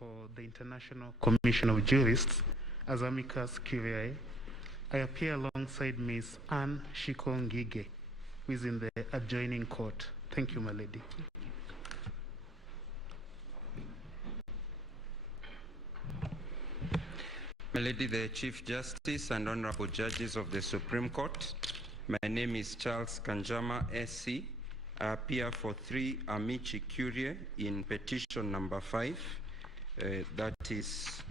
for the International Commission of Jurists as amicus curiae. I appear alongside Ms. Anne Shikongige, who is in the adjoining court. Thank you, my lady. My lady, the Chief Justice and Honorable Judges of the Supreme Court, my name is Charles Kanjama, SC. I appear for 3 amici curiae in petition number 5. That is,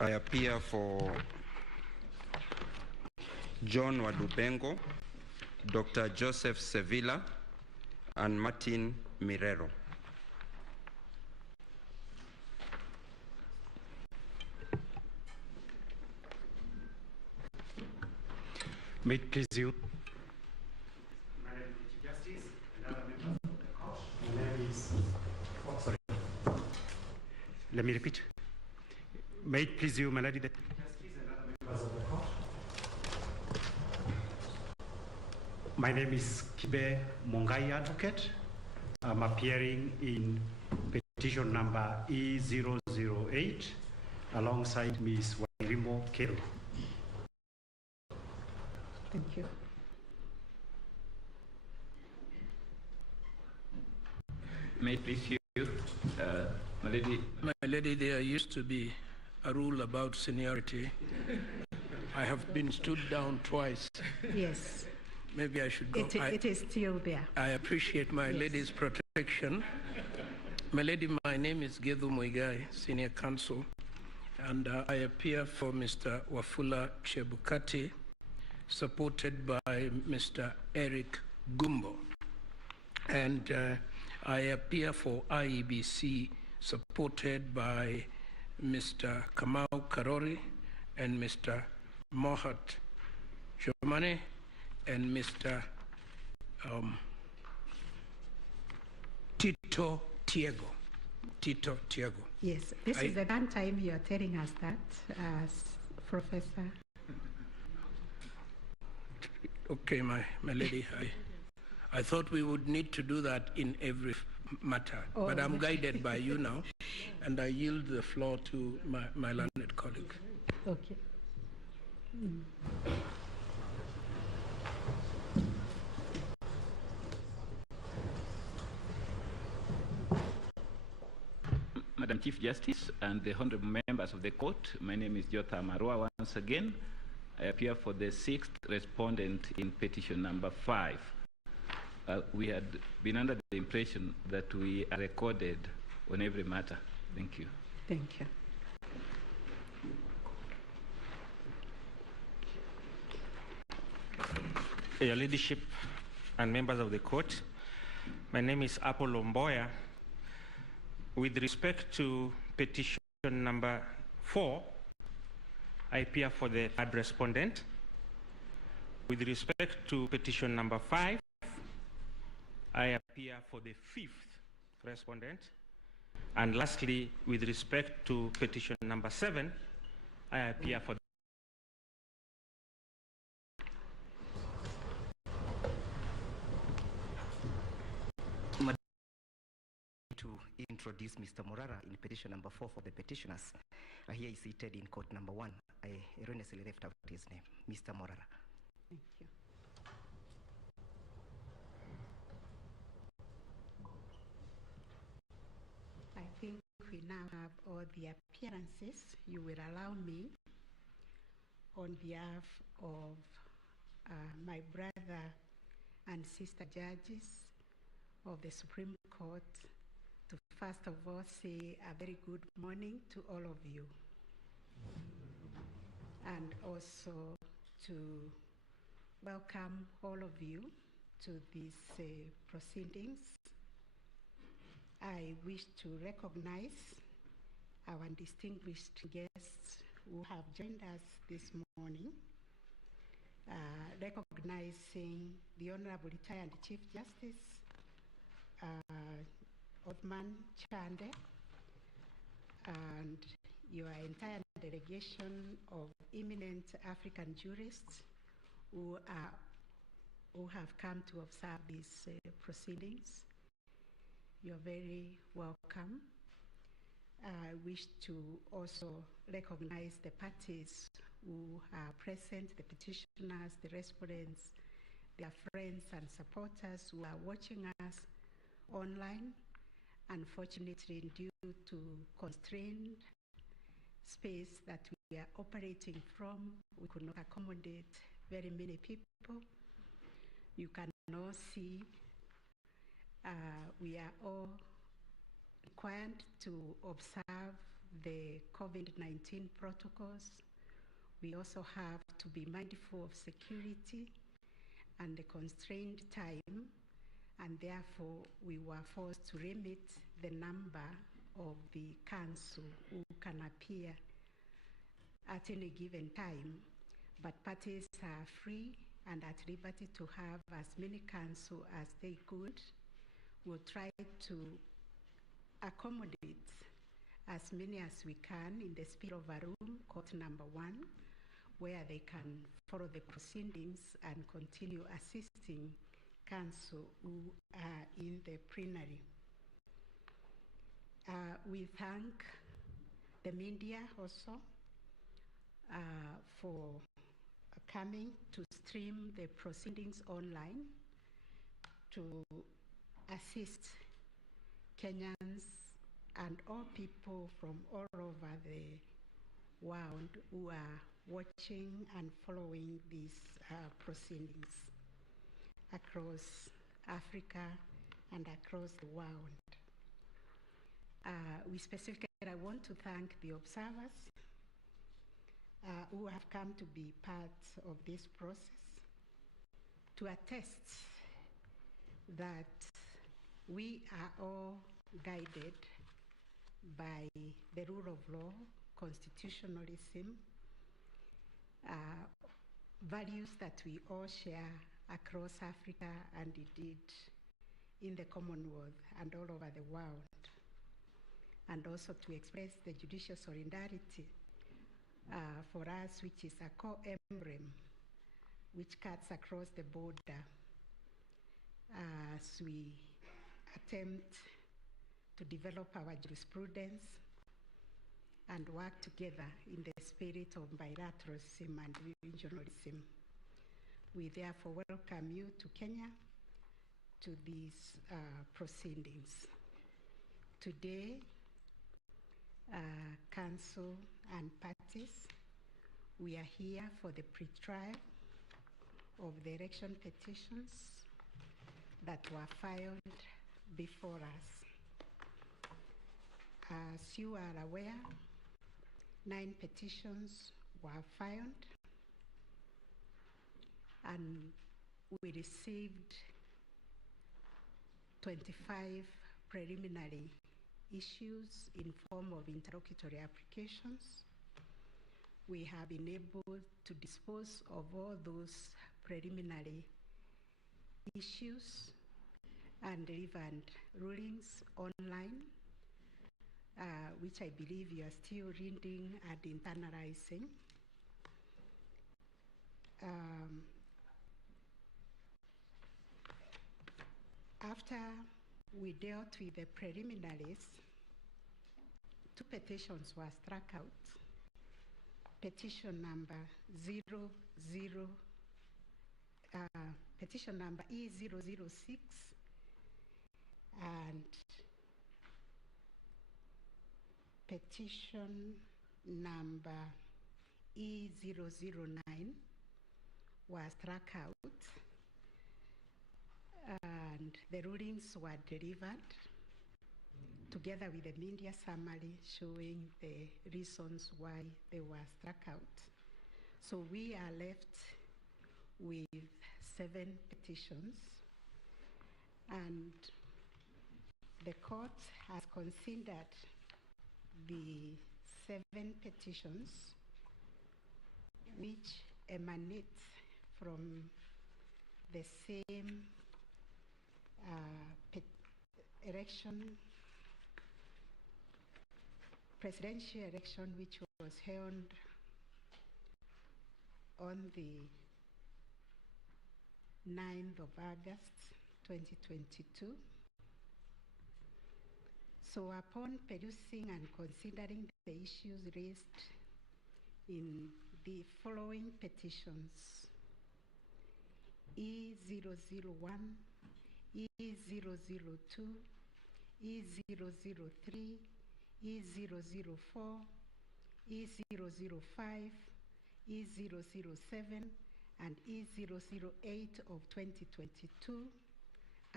I appear for John Wadubengo, Dr. Joseph Sevilla, and Martin Mirero. May it please you. My name is Chief Justice and other members of the court. My name is, Sorry. Let me repeat. May it please you, my lady. Justice and other members of the court. My name is Kibe Mongai Advocate. I'm appearing in petition number E008 alongside Ms. Wairimo Kero. Thank you. May it please you, my lady. My lady, there used to be a rule about seniority. I have been stood down twice. Yes. Maybe I should go. It is still there. I appreciate my lady's protection. My lady, my name is Gedhu Muigai, Senior Counsel, and I appear for Mr. Wafula Chebukati, supported by Mr. Eric Gumbo. And I appear for IEBC, supported by Mr. Kamau Karori and Mr. Mohat Jomane and Mr. Tito Tiago. Yes, this is the one time you are telling us that, Professor. Okay, my lady, I thought we would need to do that in every matter, but I'm guided by you now, and I yield the floor to my learned colleague. Okay. Madam Chief Justice and the honorable members of the court, my name is Jotha Marua once again. I appear for the 6th respondent in petition number 5. We had been under the impression that we are recorded on every matter. Thank you. Thank you. Your Ladyship and members of the court, my name is Apollo Mboya. With respect to petition number 4, I appear for the 3rd respondent. With respect to petition number 5, I appear for the 5th respondent. And lastly, with respect to petition number 7, I appear for to introduce Mr. Morara in petition number 4 for the petitioners. Here is seated in court number 1. I erroneously left out his name, Mr. Morara. Thank you. I think we now have all the appearances. You will allow me, on behalf of my brother and sister judges of the Supreme Court, to first of all say a very good morning to all of you, and also to welcome all of you to these proceedings. I wish to recognize our distinguished guests who have joined us this morning, recognizing the Honorable Retired Chief Justice Othman Chande and your entire delegation of eminent African jurists who have come to observe these proceedings. You're very welcome. I wish to also recognize the parties who are present, the petitioners, the respondents, their friends and supporters who are watching us online. Unfortunately, due to constrained space that we are operating from, we could not accommodate very many people. You can all see we are all required to observe the COVID-19 protocols. We also have to be mindful of security and the constrained time, and therefore we were forced to limit the number of the council who can appear at any given time. But parties are free and at liberty to have as many council as they could. We'll try to accommodate as many as we can in the speed of a room, court number 1, where they can follow the proceedings and continue assisting counsel who are in the plenary. We thank the media also for coming to stream the proceedings online to assist Kenyans and all people from all over the world who are watching and following these proceedings across Africa and across the world. I want to thank the observers who have come to be part of this process to attest that we are all guided by the rule of law, constitutionalism, values that we all share across Africa and indeed in the Commonwealth and all over the world. And also to express the judicial solidarity for us, which is a core emblem which cuts across the border as we attempt to develop our jurisprudence and work together in the spirit of bilateralism and regionalism. We therefore welcome you to Kenya to these proceedings. Today, council and parties, we are here for the pre-trial of the election petitions that were filed before us. As you are aware, 9 petitions were filed, and we received 25 preliminary issues in form of interlocutory applications. We have been able to dispose of all those preliminary issues and delivered rulings online, which I believe you are still reading and internalizing. After we dealt with the preliminaries, 2 petitions were struck out. Petition number petition number E006 and petition number E009 were struck out, and the rulings were delivered together with a media summary showing the reasons why they were struck out. So we are left with 7 petitions, and the court has considered the 7 petitions which emanate from the same presidential election, which was held on the 9th of August 2022. So upon perusing and considering the issues raised in the following petitions, E001, E002, E003, E004, E005, E007, and E008 of 2022,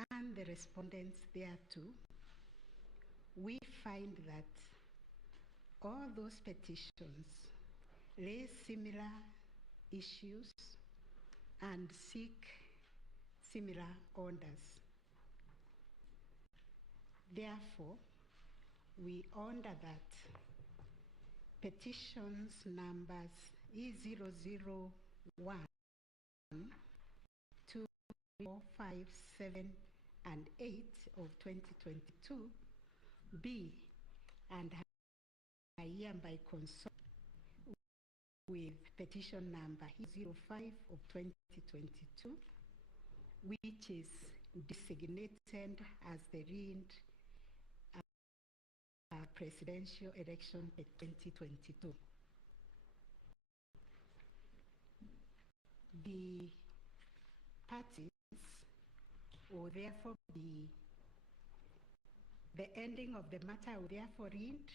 and the respondents thereto, we find that all those petitions raise similar issues and seek similar orders. Therefore, we order that petitions numbers E001, 2, 4, 5, 7, and 8 of 2022 be and I hereby consult with petition number E05 of 2022, which is designated as the RIND presidential election 2022. The parties will therefore be, the ending of the matter will therefore read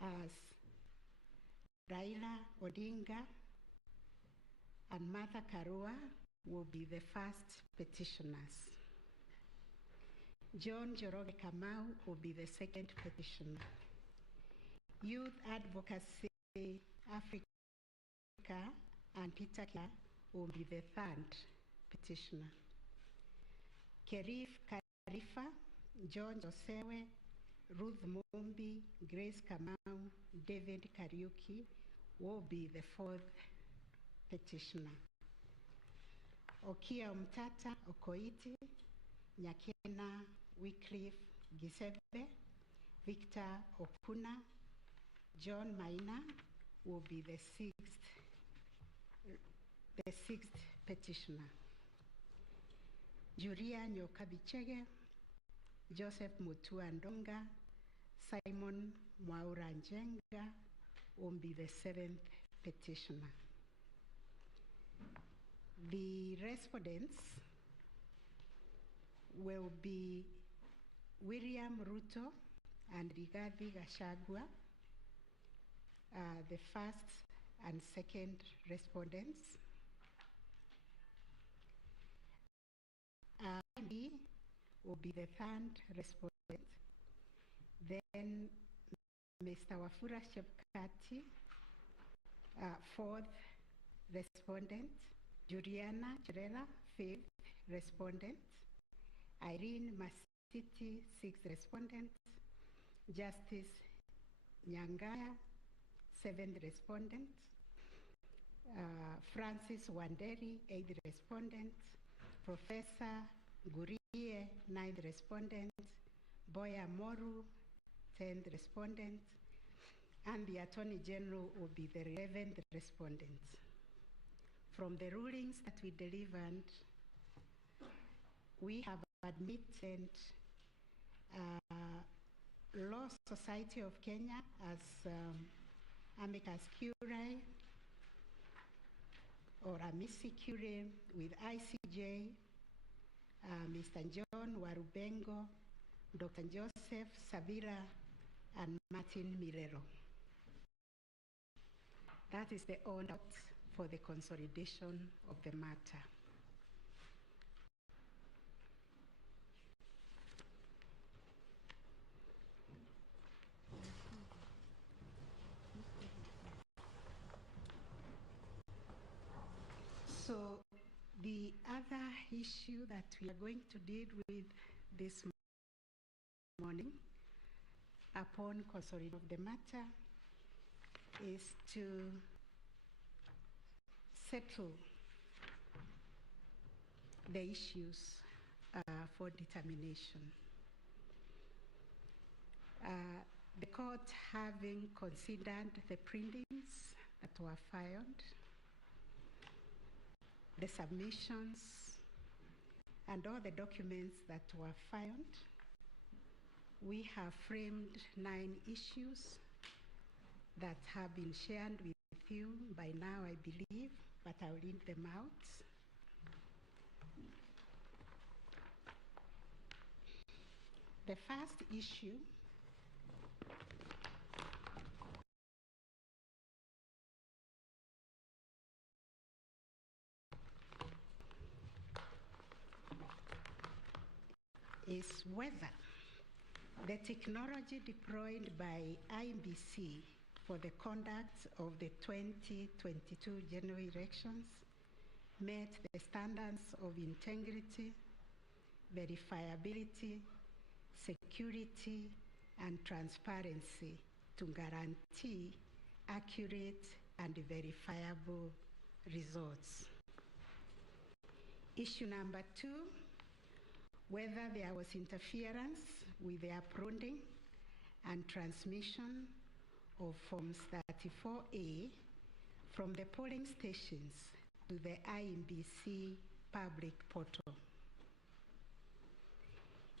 as Raila Odinga and Martha Karua will be the first petitioners. John Joroge Kamau will be the second petitioner. Youth Advocacy Africa and Peter Kia will be the third petitioner. Kerif Karifa, John Josewe, Ruth Mumbi, Grace Kamau, David Kariuki will be the fourth petitioner. Okia Mtata Okoiti, Nyakena Wycliffe Gisebe, Victor Okuna, John Maina will be the sixth petitioner. Julia Nyokabichege, Joseph Mutua Ndonga, Simon Mwaura Njenga will be the seventh petitioner. The respondents will be William Ruto and Rigathi Gachagua, the first and second respondents. B will be the third respondent. Then Mr. Wafula Chebukati, fourth respondent. Juliana Chirela, fifth respondent. Irene Masiti, sixth respondent. Justice Nyangaya, seventh respondent. Francis Wanderi, eighth respondent. Professor Gurie, ninth respondent. Boya Moru, 10th respondent. And the Attorney General will be the 11th respondent. From the rulings that we delivered, we have admitted Law Society of Kenya as amicus curiae or amici curiae with ICJ, Mr. John Warubengo, Dr. Joseph Savila, and Martin Milero. That is the order for the consolidation of the matter. So the other issue that we are going to deal with this morning upon consolidation of the matter is to settle the issues for determination. The court, having considered the pleadings that were filed, the submissions, and all the documents that were filed, we have framed 9 issues that have been shared with you by now, I believe, but I'll read them out. The first issue is whether the technology deployed by IEBC for the conduct of the 2022 general elections met the standards of integrity, verifiability, security, and transparency to guarantee accurate and verifiable results. Issue number 2, whether there was interference with the uploading and transmission of Forms 34A from the polling stations to the IEBC public portal.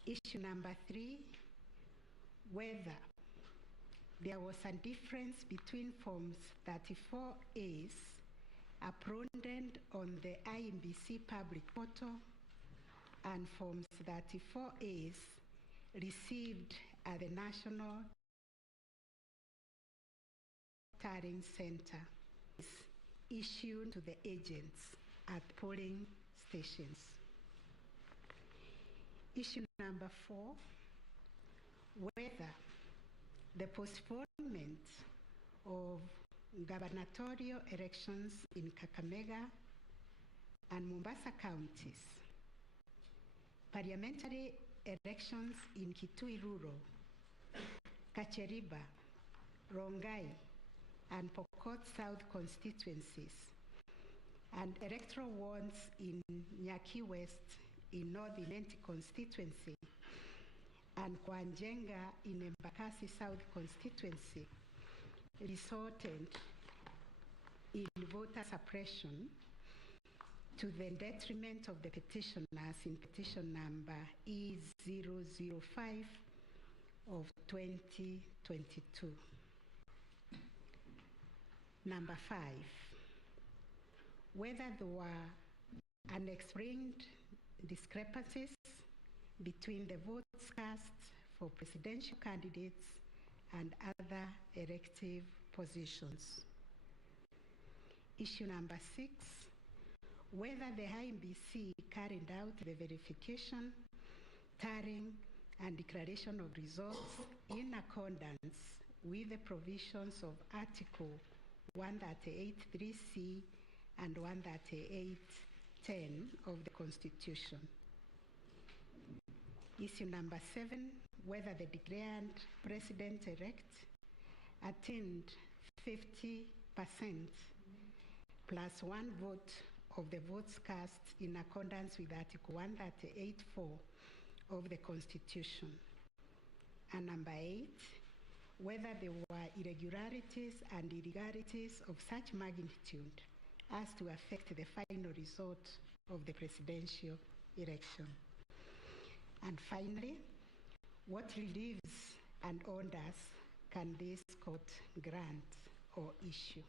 Issue number 3, whether there was a difference between Forms 34As uploaded on the IEBC public portal and Forms 34As received at the National Tallying Center issued to the agents at polling stations. Issue number 4, whether the postponement of gubernatorial elections in Kakamega and Mombasa counties, parliamentary elections in Kitui Rural, Kacheriba, Rongai, and Pokot South constituencies, and electoral wards in Nyaki West in North Inenti constituency, and Kwanjenga in Embakasi South constituency, resulted in voter suppression to the detriment of the petitioners in petition number E005 of 2022. Number 5, whether there were unexplained discrepancies between the votes cast for presidential candidates and other elective positions. Issue number 6, whether the IEBC carried out the verification, tallying, and declaration of results in accordance with the provisions of Article 138(3)(c) and 138(10) of the Constitution. Issue number 7, whether the declared president-elect attained 50% plus 1 vote of the votes cast in accordance with Article 138(4) of the Constitution. And number 8, whether there were irregularities and illegalities of such magnitude as to affect the final result of the presidential election. And finally, what reliefs and orders can this court grant or issue?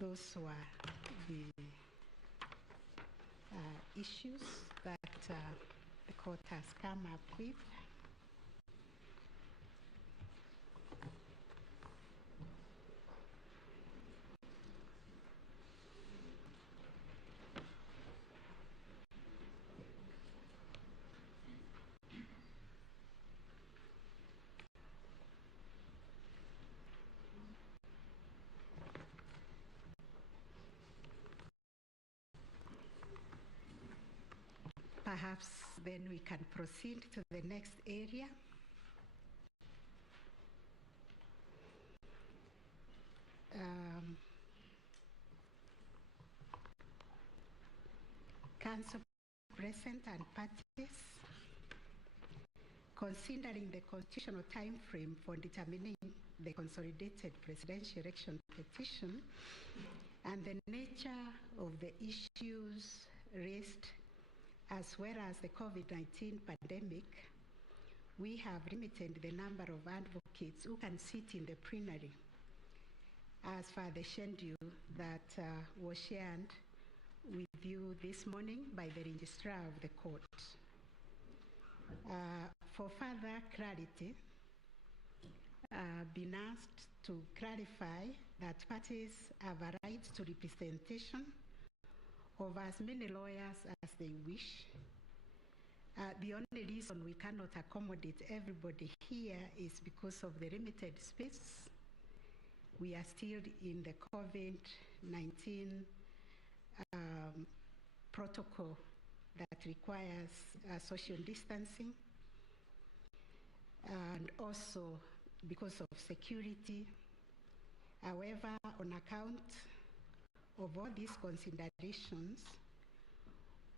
Those were the issues that the court has come up with. Perhaps then we can proceed to the next area. Council President and parties, considering the constitutional time frame for determining the consolidated presidential election petition and the nature of the issues raised as well as the COVID-19 pandemic, we have limited the number of advocates who can sit in the plenary as per the schedule that was shared with you this morning by the registrar of the court. For further clarity, been asked to clarify that parties have a right to representation of as many lawyers as they wish. The only reason we cannot accommodate everybody here is because of the limited space. We are still in the COVID-19 protocol that requires social distancing, and also because of security. However, on account of all these considerations,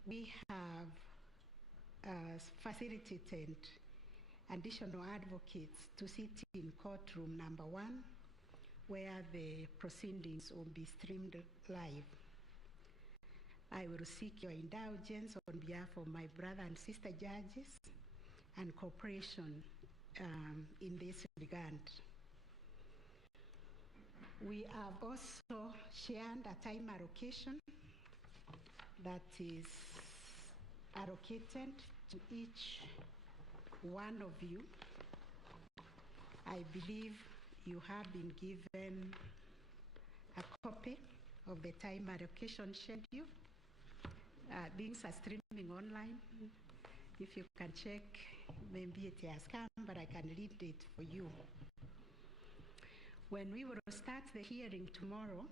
we have facilitated additional advocates to sit in courtroom number 1, where the proceedings will be streamed live. I will seek your indulgence on behalf of my brother and sister judges and cooperation in this regard. We have also shared a time allocation that is allocated to each one of you. I believe you have been given a copy of the time allocation schedule. Things are streaming online. If you can check, maybe it has come, but I can read it for you. When we will start the hearing tomorrow,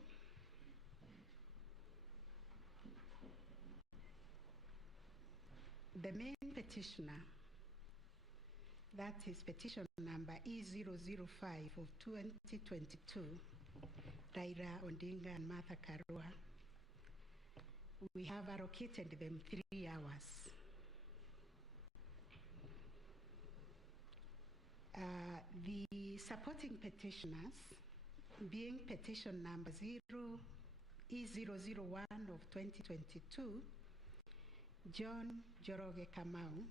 the main petitioner, that is petition number E005 of 2022, Raila Odinga and Martha Karua, we have allocated them 3 hours. The supporting petitioners, being petition number E001 of 2022, John Joroge Kamau,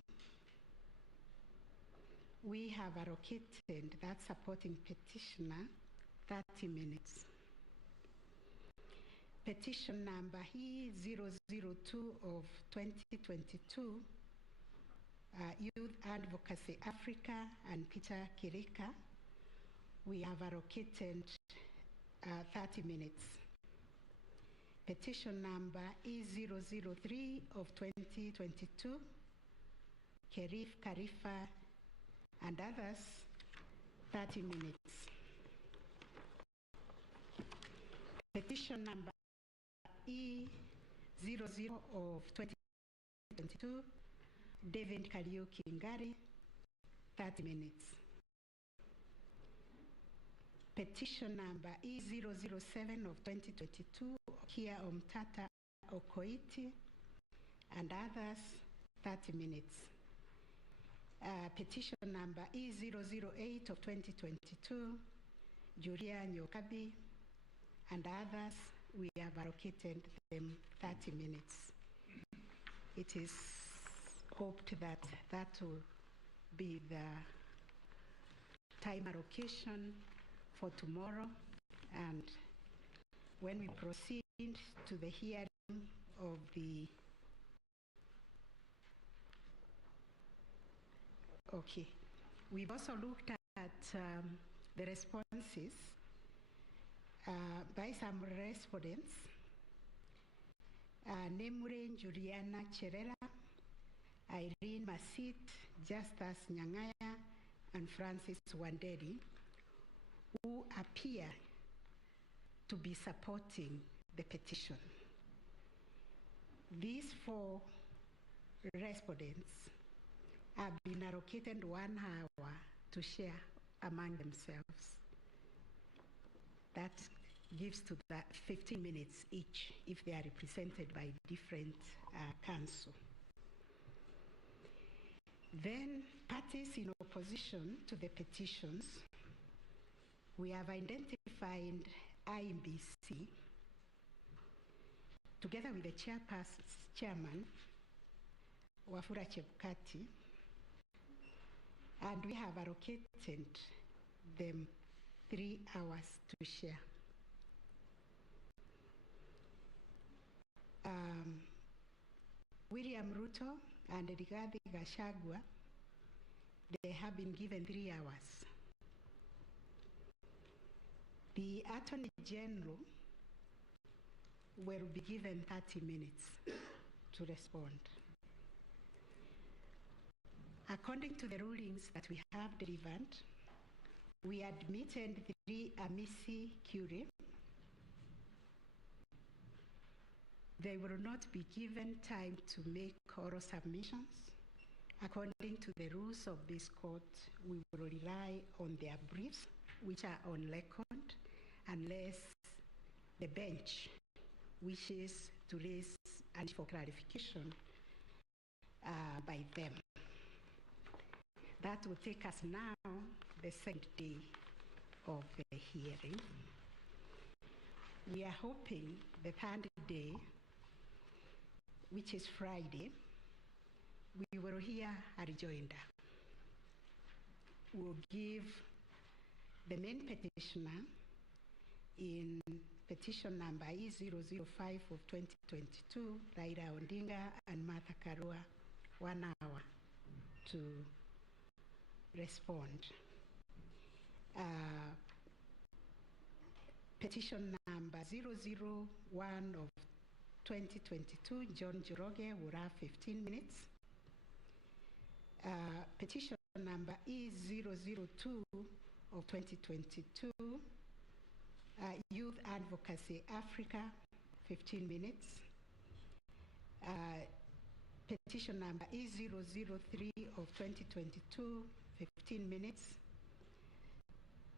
we have allocated that supporting petitioner 30 minutes. Petition number E002 of 2022, Youth Advocacy Africa and Peter Kirika, we have allocated 30 minutes. Petition number E003 of 2022, Kerif Karifa and others, 30 minutes. Petition number E00 of 2022, David Kariuki Ngari, 30 minutes. Petition number E007 of 2022, Kia Omtata Okoiti and others, 30 minutes. Petition number E008 of 2022, Julia Nyokabi and others, we have allocated them 30 minutes. It is hoped that that will be the time allocation for tomorrow, and when we proceed to the hearing of the we've also looked at the responses by some respondents, namely Juliana Cherera, Irene Masit, Justus Nyangaya, and Francis Wanderi, who appear to be supporting the petition. These 4 respondents have been allocated 1 hour to share among themselves. That gives to that 15 minutes each if they are represented by different counsel. Then parties in opposition to the petitions, we have identified IMBC together with the chairman Wafula Chebukati, and we have allocated them 3 hours to share. William Ruto and Rigathi Gachagua, they have been given 3 hours. The Attorney General will be given 30 minutes to respond. According to the rulings that we have delivered, we admitted 3 amici curiae. They will not be given time to make oral submissions. According to the rules of this court, we will rely on their briefs, which are on record, unless the bench wishes to raise and for clarification by them. That will take us now, the second day of the hearing. We are hoping the third day, which is Friday, we will hear a rejoinder. We'll give the main petitioner in petition number E005 of 2022, Raila Odinga and Martha Karua, 1 hour to respond. Petition number 001 of 2022, John Njoroge will have 15 minutes. Petition number E002 of 2022, Youth Advocacy Africa, 15 minutes. Petition number E003 of 2022, 15 minutes.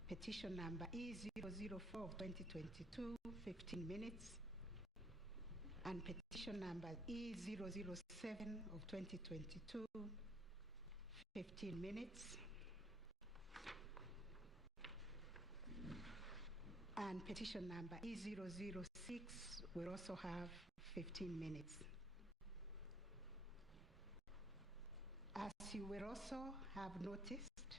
Petition number E004 of 2022, 15 minutes. And petition number E007 of 2022, 15 minutes. And petition number E006 will also have 15 minutes. As you will also have noticed,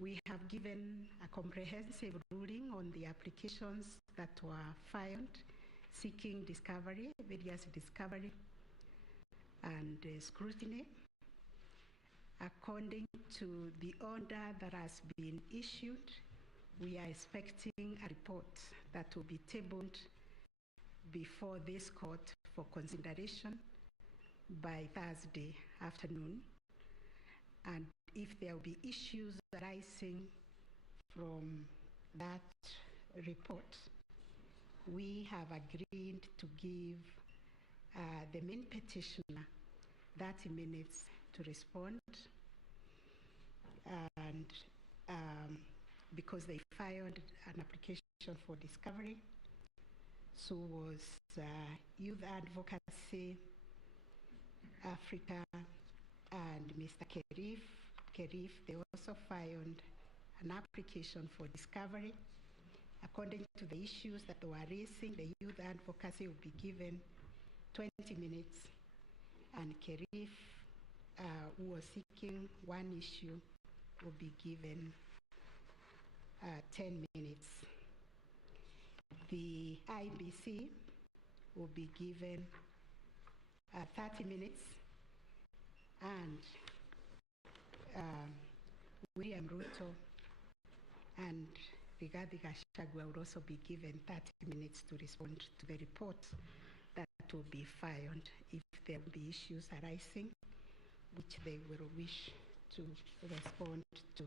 we have given a comprehensive ruling on the applications that were filed seeking discovery, various discovery and scrutiny. According to the order that has been issued, we are expecting a report that will be tabled before this court for consideration by Thursday afternoon. And if there will be issues arising from that report, we have agreed to give the main petitioner 30 minutes to respond. And because they filed an application for discovery, so was Youth Advocacy Africa and Mr. Kerif. They also filed an application for discovery. According to the issues that they were raising, the Youth Advocacy will be given 20 minutes, and Kerif, who was seeking one issue, will be given 10 minutes. The IBC will be given 30 minutes, and William Ruto and Rigathi Gachagua will also be given 30 minutes to respond to the report that will be filed if there will be issues arising which they will wish to respond to.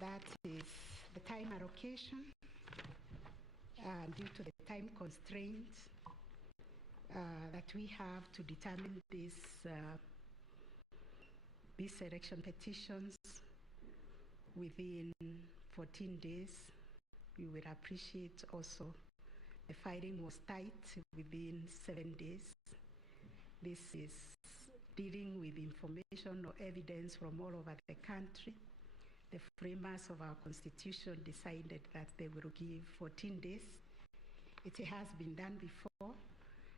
That is the time allocation. Due to the time constraints that we have to determine these election petitions within 14 days, we would appreciate also the filing was tight within 7 days. This is dealing with information or evidence from all over the country. The framers of our constitution decided that they will give 14 days. It has been done before,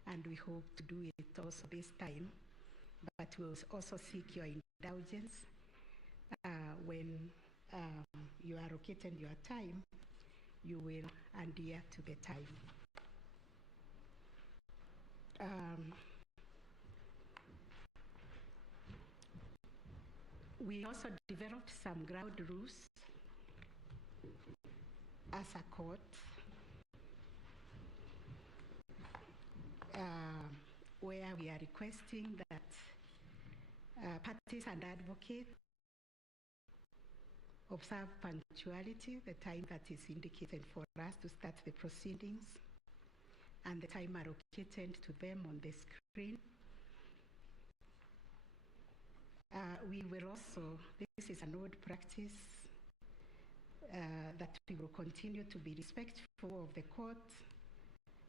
and we hope to do it also this time, but we'll also seek your indulgence when you are allocated your time, you will adhere to the time. We also developed some ground rules as a court where we are requesting that parties and advocates observe punctuality, the time that is indicated for us to start the proceedings, and the time allocated to them on the screen. We will also, this is an old practice, that we will continue to be respectful of the court,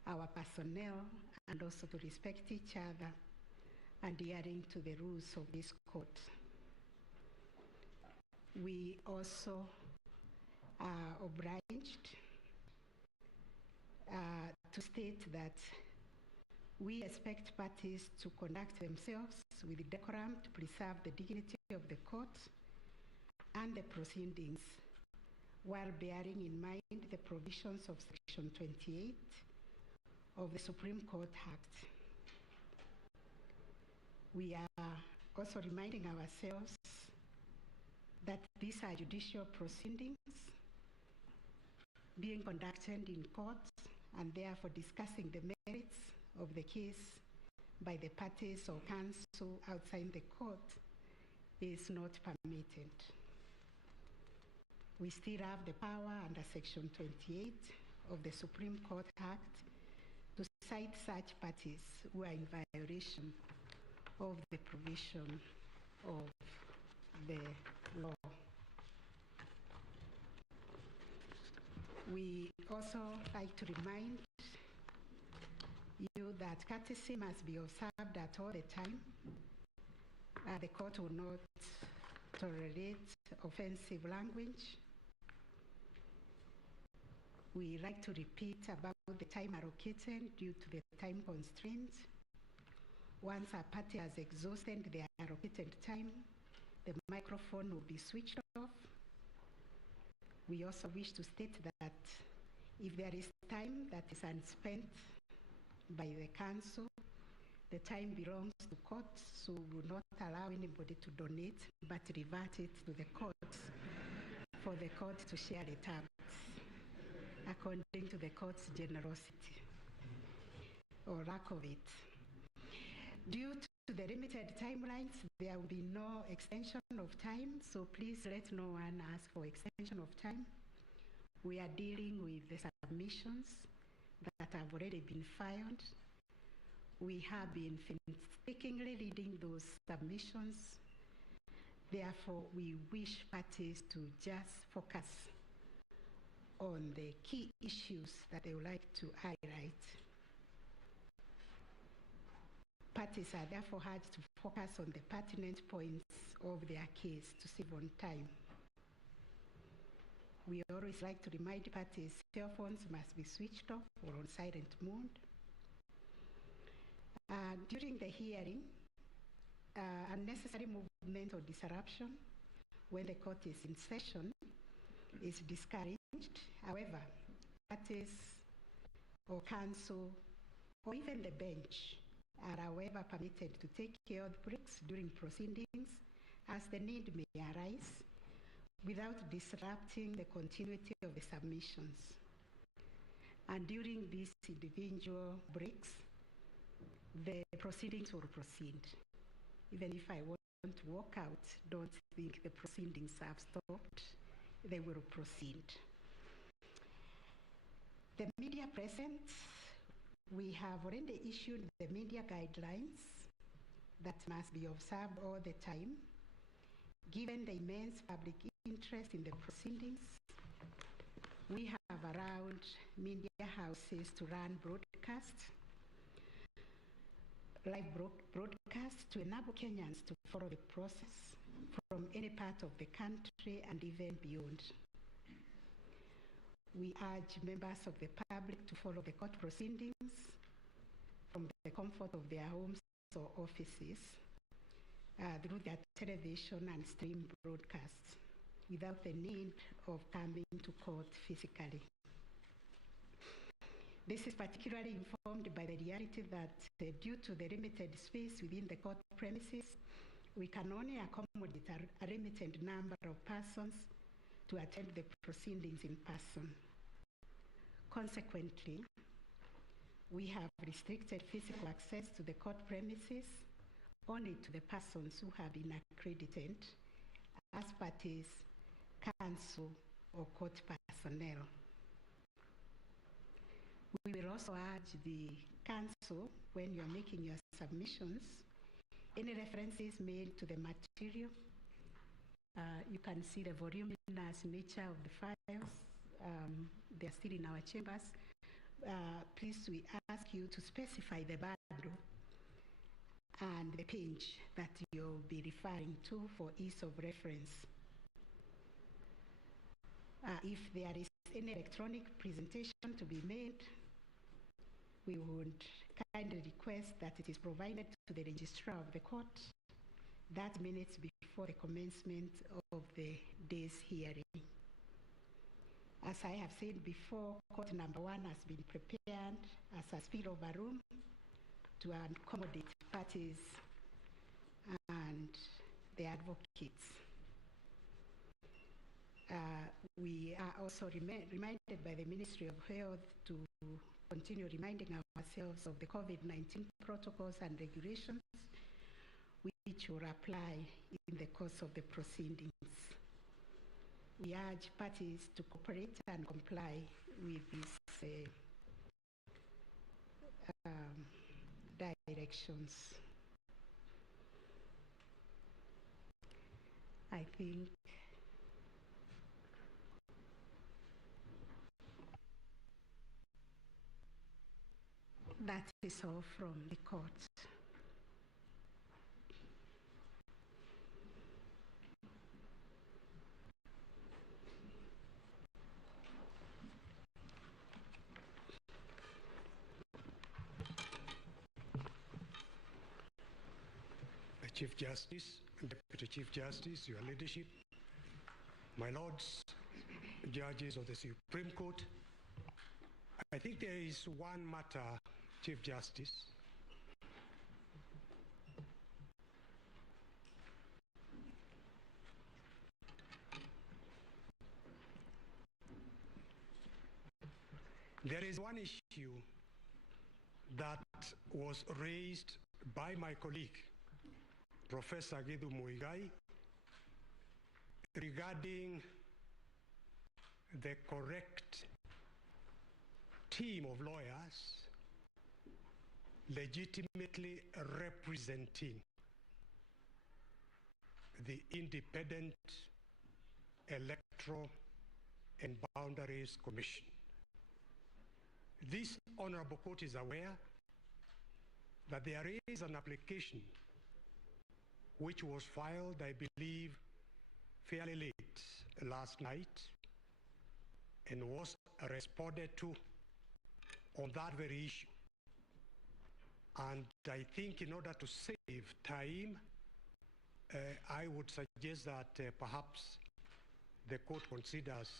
our personnel, and also to respect each other, adhering to the rules of this court. We also are obliged to state that we expect parties to conduct themselves with decorum to preserve the dignity of the court and the proceedings, while bearing in mind the provisions of Section 28 of the Supreme Court Act. We are also reminding ourselves that these are judicial proceedings being conducted in court, and therefore discussing the merits of the case by the parties or counsel outside the court is not permitted. We still have the power under Section 28 of the Supreme Court Act to cite such parties who are in violation of the provision of the law. We also like to remind you that courtesy must be observed at all the time. The court will not tolerate offensive language. We like to repeat about the time allocated due to the time constraints. Once a party has exhausted their allocated time, the microphone will be switched off. We also wish to state that if there is time that is unspent by the council, the time belongs to courts, so we will not allow anybody to donate, but revert it to the courts for the court to share it out according to the court's generosity or lack of it. Due to the limited timelines, there will be no extension of time, so please let no one ask for extension of time. We are dealing with the submissions that have already been filed. We have been painstakingly reading those submissions. Therefore, we wish parties to just focus on the key issues that they would like to highlight. Parties are therefore urged to focus on the pertinent points of their case to save on time. We always like to remind parties cell phones must be switched off or on silent mode. During the hearing, unnecessary movement or disruption when the court is in session is discouraged. However, parties or counsel or even the bench are however permitted to take care of breaks during proceedings as the need may arise without disrupting the continuity of the submissions. And during these individual breaks, the proceedings will proceed. Even if I want to walk out, don't think the proceedings have stopped, they will proceed. The media present, we have already issued the media guidelines that must be observed all the time. Given the immense public interest in the proceedings, we have allowed media houses to run live broadcasts to enable Kenyans to follow the process from any part of the country and even beyond. We urge members of the public to follow the court proceedings from the comfort of their homes or offices through their television and stream broadcasts without the need of coming to court physically. This is particularly informed by the reality that due to the limited space within the court premises, we can only accommodate a limited number of persons to attend the proceedings in person. Consequently, we have restricted physical access to the court premises only to the persons who have been accredited as parties, counsel, or court personnel. We will also urge the counsel, when you're making your submissions, any references made to the material. You can see the voluminous nature of the files. They're still in our chambers. Please, we ask you to specify the bundle and the page that you'll be referring to for ease of reference. If there is any electronic presentation to be made, we would kindly request that it is provided to the registrar of the court that minutes before the commencement of the day's hearing. As I have said before, court number 1 has been prepared as a spillover room to accommodate parties and the advocates. We are also reminded by the Ministry of Health to continue reminding ourselves of the COVID-19 protocols and regulations which will apply in the course of the proceedings. We urge parties to cooperate and comply with these directions. I think that is all from the court. Chief Justice, Deputy Chief Justice, Your Leadership, my lords, judges of the Supreme Court, I think there is one matter, Chief Justice, there is one issue that was raised by my colleague, Professor Githu Muigai, regarding the correct team of lawyers legitimately representing the Independent Electoral and Boundaries Commission. This honorable court is aware that there is an application which was filed, I believe, fairly late last night and was responded to on that very issue. And I think in order to save time, I would suggest that perhaps the court considers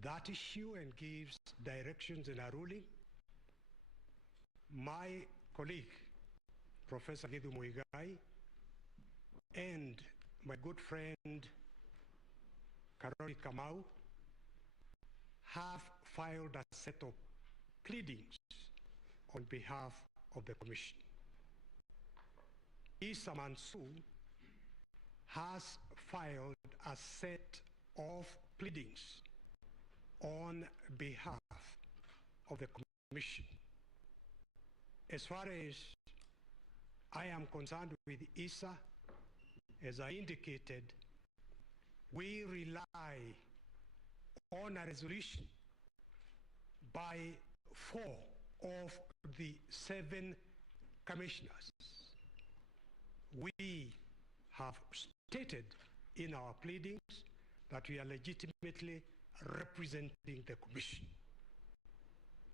that issue and gives directions in a ruling. My colleague, Professor Githu Muigai, and my good friend Karori Kamau have filed a set of pleadings on behalf of the Commission. Issa Mansour has filed a set of pleadings on behalf of the Commission. As far as I am concerned with Issa, as I indicated, we rely on a resolution by 4 of the 7 commissioners. We have stated in our pleadings that we are legitimately representing the Commission.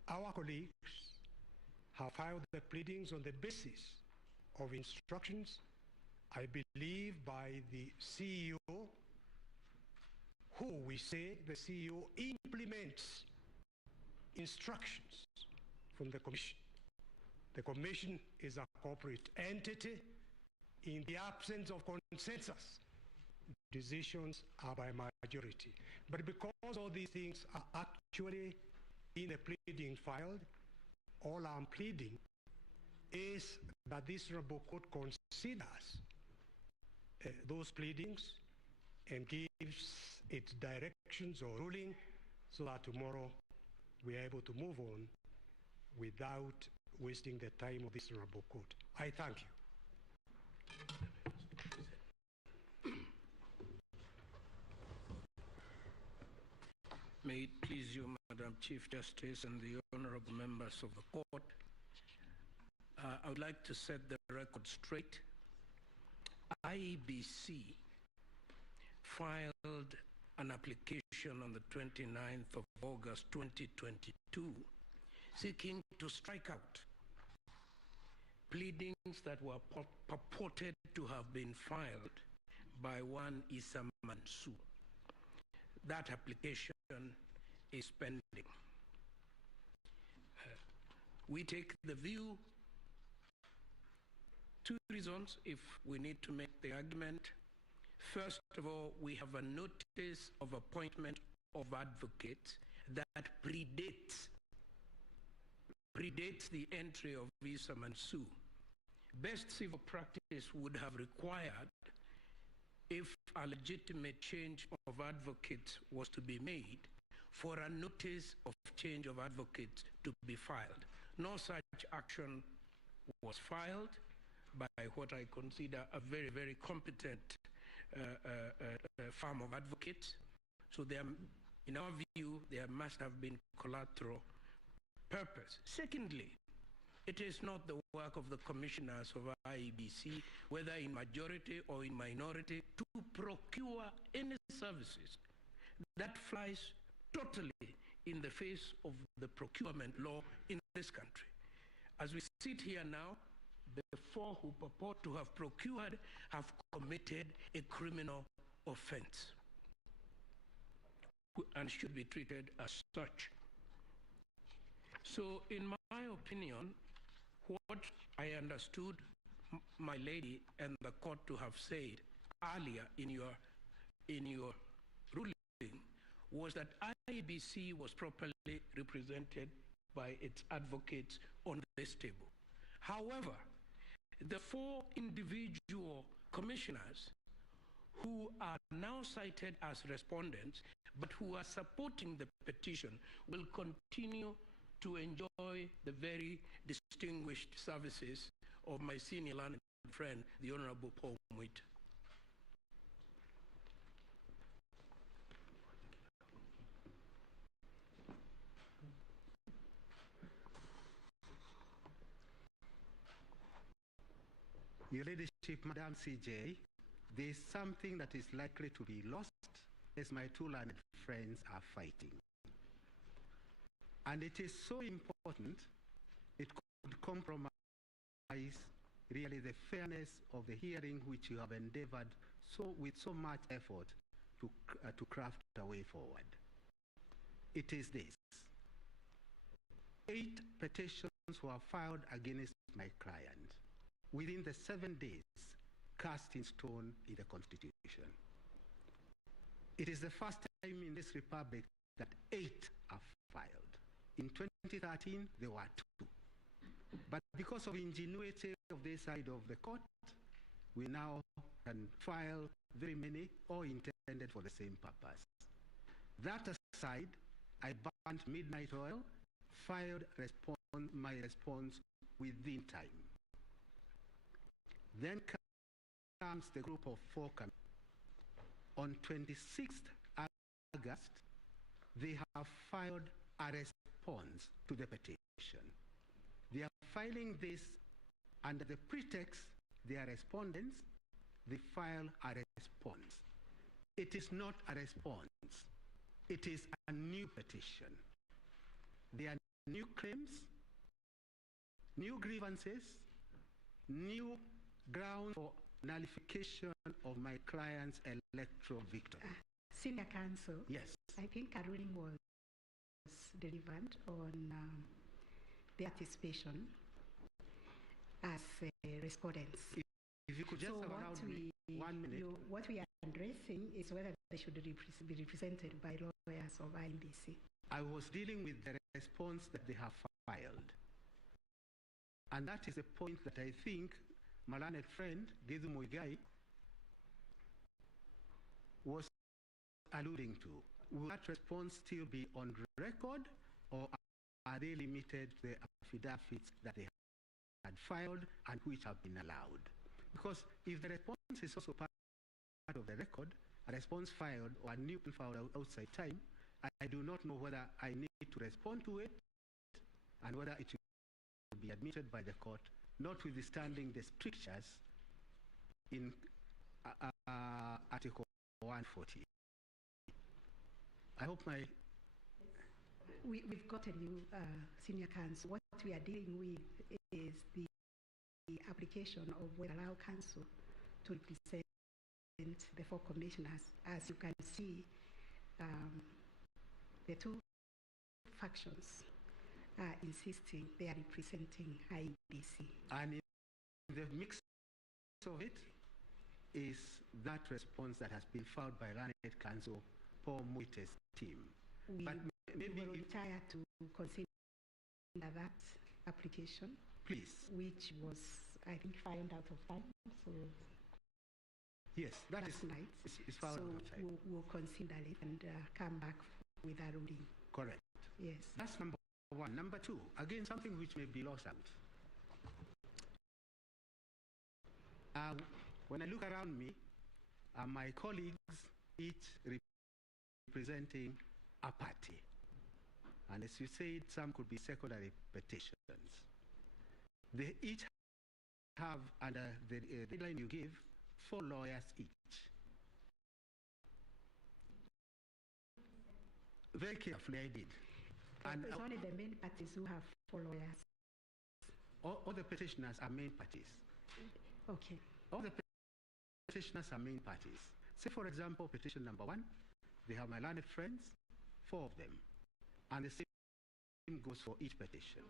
Our colleagues have filed the pleadings on the basis of instructions, I believe, by the CEO, who we say the CEO implements instructions from the Commission. The Commission is a corporate entity. In the absence of consensus, decisions are by majority. But because all these things are actually in the pleading filed, all I'm pleading is that this Honorable Court considers those pleadings and gives its directions or ruling so that tomorrow we are able to move on without wasting the time of this Honorable Court. I thank you. May it please you, Madam Chief Justice and the honorable members of the court, I would like to set the record straight. IEBC filed an application on the 29th of August 2022 seeking to strike out pleadings that were purported to have been filed by one Issa Mansour. That application is pending. We take the view, two reasons if we need to make the argument. First of all, we have a notice of appointment of advocates that predates the entry of Issa Mansour. Best civil practice would have required, if a legitimate change of advocates was to be made, for a notice of change of advocates to be filed. No such action was filed by what I consider a very, very competent firm of advocates. So there, in our view, there must have been collateral purpose. Secondly, it is not the work of the commissioners of IEBC, whether in majority or in minority, to procure any services. That flies totally in the face of the procurement law in this country. As we sit here now, the four who purport to have procured have committed a criminal offense and should be treated as such. So in my opinion, what I understood my lady and the court to have said earlier in your ruling was that IEBC was properly represented by its advocates on this table. However, the four individual commissioners who are now cited as respondents but who are supporting the petition will continue to enjoy the very distinguished services of my senior learned friend, the Honorable Paul Mwita. Your Ladyship, Madam CJ, there is something that is likely to be lost as my two learned friends are fighting. And it is so important, it could compromise really the fairness of the hearing which you have endeavored with so much effort to craft a way forward. It is this: 8 petitions were filed against my client within the 7 days cast in stone in the Constitution. It is the first time in this republic that 8 are filed. In 2013, there were 2. But because of ingenuity of this side of the court, we now can file very many, all intended for the same purpose. That aside, I burnt midnight oil, filed my response within time. Then comes the group of 4 commissioners. On 26th August, they have filed a response to the petition. They are filing this under the pretext they are respondents. They file a response. It is not a response. It is a new petition. There are new claims, new grievances, new ground for nullification of my client's electoral victory. Senior counsel. Yes. I think a ruling was delivered on the participation as respondents. If you could just so have allowed me 1 minute. What we are addressing is whether they should be represented by lawyers of INBC. I was dealing with the response that they have filed. And that is a point that I think my learned friend, Gizu Muigai, was alluding to. Will that response still be on record, or are they limited to the affidavits that they had filed and which have been allowed? Because if the response is also part of the record, a response filed or a new one filed outside time, I do not know whether I need to respond to it and whether it should be admitted by the court, notwithstanding the strictures in Article 140. I hope my... We've got a new senior counsel. What we are dealing with is the application of whether allow counsel to represent the four commissioners. As you can see, the two factions are insisting they are representing IEBC. And in the mix of it is that response that has been filed by Learned Counsel Paul Muite's team. But maybe will retire to consider that application. Please. Which was, I think, found out of time. So yes, that last night. Is found so out of time. We'll consider it and come back with a ruling. Correct. Yes. That's number one. Number two, again, something which may be lost out. When I look around me, my colleagues each representing a party. And as you said, some could be secondary petitions. They each have, under the deadline you give, 4 lawyers each. Very carefully I did. And it's only the main parties who have 4 lawyers. All the petitioners are main parties. Okay. All the petitioners are main parties. Say, for example, petition number 1, they have my learned friends, 4 of them. And the same goes for each petition.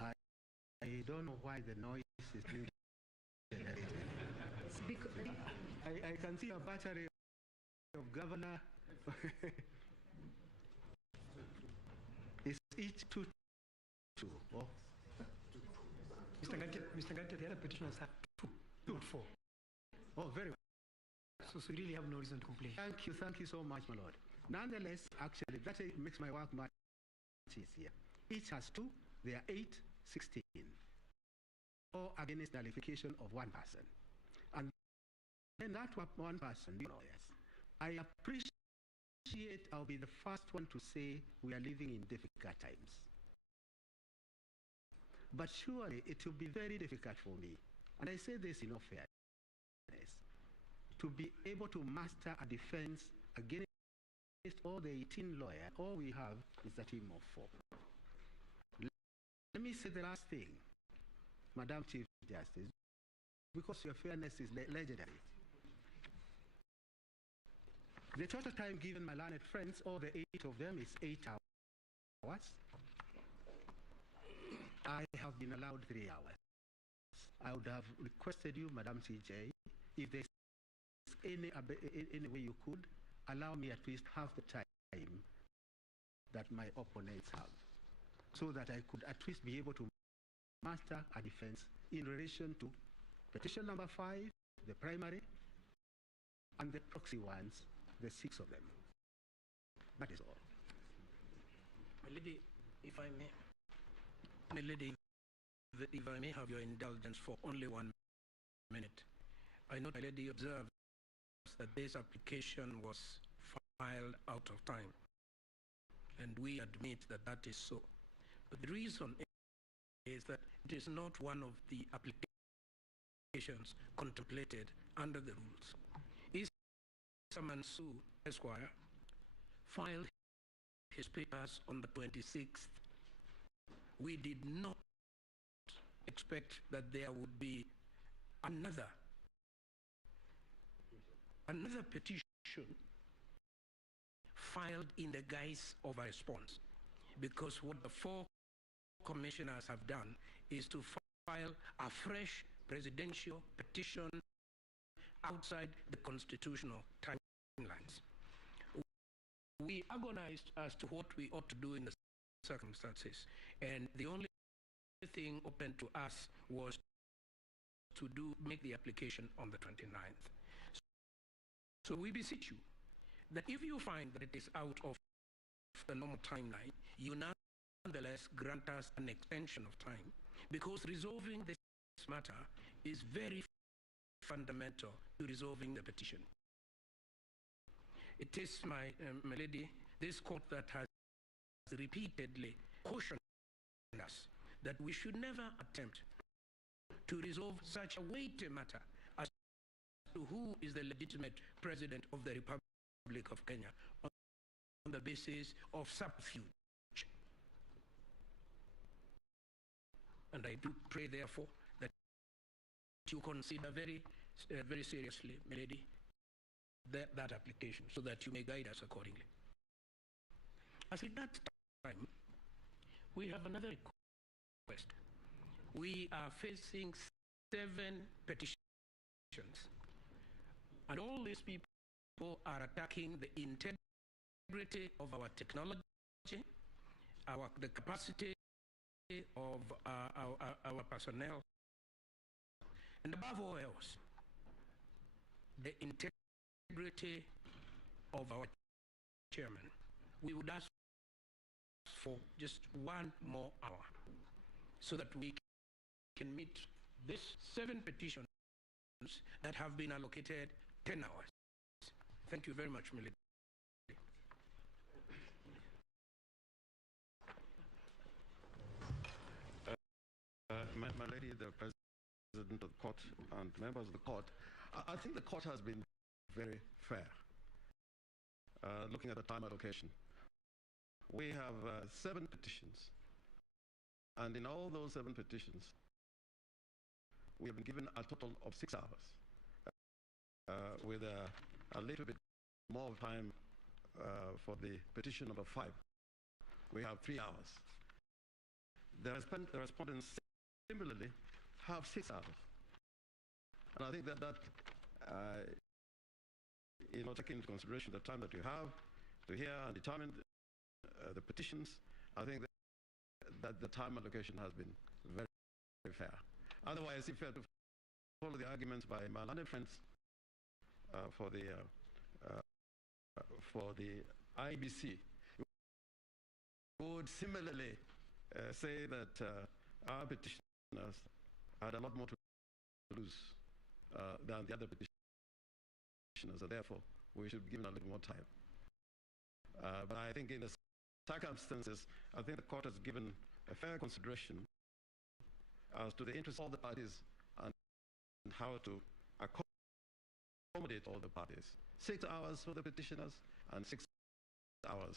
I don't know why the noise is being generated. I can see a battery of governor. It's each 2. Oh. Mr. Gante, the other petitioners have 2, not 4. Oh, very well. So we really have no reason to complain. Thank you so much, my lord. Nonetheless, actually, that makes my work much easier. Each has 2, there are 8, 16. Or against nullification of 1 person. And then that one person, lawyers. I appreciate, I'll be the first one to say we are living in difficult times. But surely it will be very difficult for me, and I say this in all fairness, to be able to master a defense against all the 18 lawyers. All we have is a team of 4. Let me say the last thing, Madam Chief Justice, because your fairness is legendary. The total time given my learned friends, all the 8 of them, is 8 hours. I have been allowed 3 hours. I would have requested you, Madam CJ, if there's any way you could, allow me at least half the time that my opponents have, so that I could at least be able to master a defense in relation to petition number 5, the primary, and the proxy ones, the 6 of them. That is all. My lady, if I may. My lady, if I may have your indulgence for only 1 minute. I know my lady observes that this application was filed out of time, and we admit that that is so. But the reason is that it is not one of the applications contemplated under the rules. It's Mansour Esquire filed his papers on the 26th, we did not expect that there would be another petition filed in the guise of a response, because what the four commissioners have done is to file a fresh presidential petition outside the constitutional timelines. We agonized as to what we ought to do in the circumstances, and the only thing open to us was to make the application on the 29th. So we beseech you that if you find that it is out of the normal timeline, you nonetheless grant us an extension of time, because resolving this matter is very fundamental to resolving the petition. It is, my lady, this court that has repeatedly cautioned us that we should never attempt to resolve such a weighty matter as to who is the legitimate president of the Republic of Kenya on the basis of subterfuge. And I do pray, therefore, that you consider very seriously, my lady, that application, so that you may guide us accordingly. As at that time, we have another request. We are facing 7 petitions, and all these people are attacking the integrity of our technology, the capacity of our personnel, and above all else, the integrity of our chairman. We would ask for just 1 more hour so that we can meet these 7 petitions that have been allocated 10 hours. Thank you very much, Milady. My lady, the President of the court and members of the court, I think the court has been very fair. Looking at the time allocation, we have 7 petitions, and in all those 7 petitions, we have been given a total of 6 hours, with a little bit more time for the petition number 5. We have 3 hours. The respondents similarly have 6 hours. And I think that taking into consideration the time that you have to hear and determine the petitions, I think that the time allocation has been very, very fair. Otherwise, if you had to follow the arguments by my learned friends for the IBC, would similarly say that our petitioners had a lot more to lose than the other petitioners, and therefore we should be given a little more time. But I think in the circumstances, I think the court has given a fair consideration as to the interests of the parties and how to accommodate all the parties. 6 hours for the petitioners and 6 hours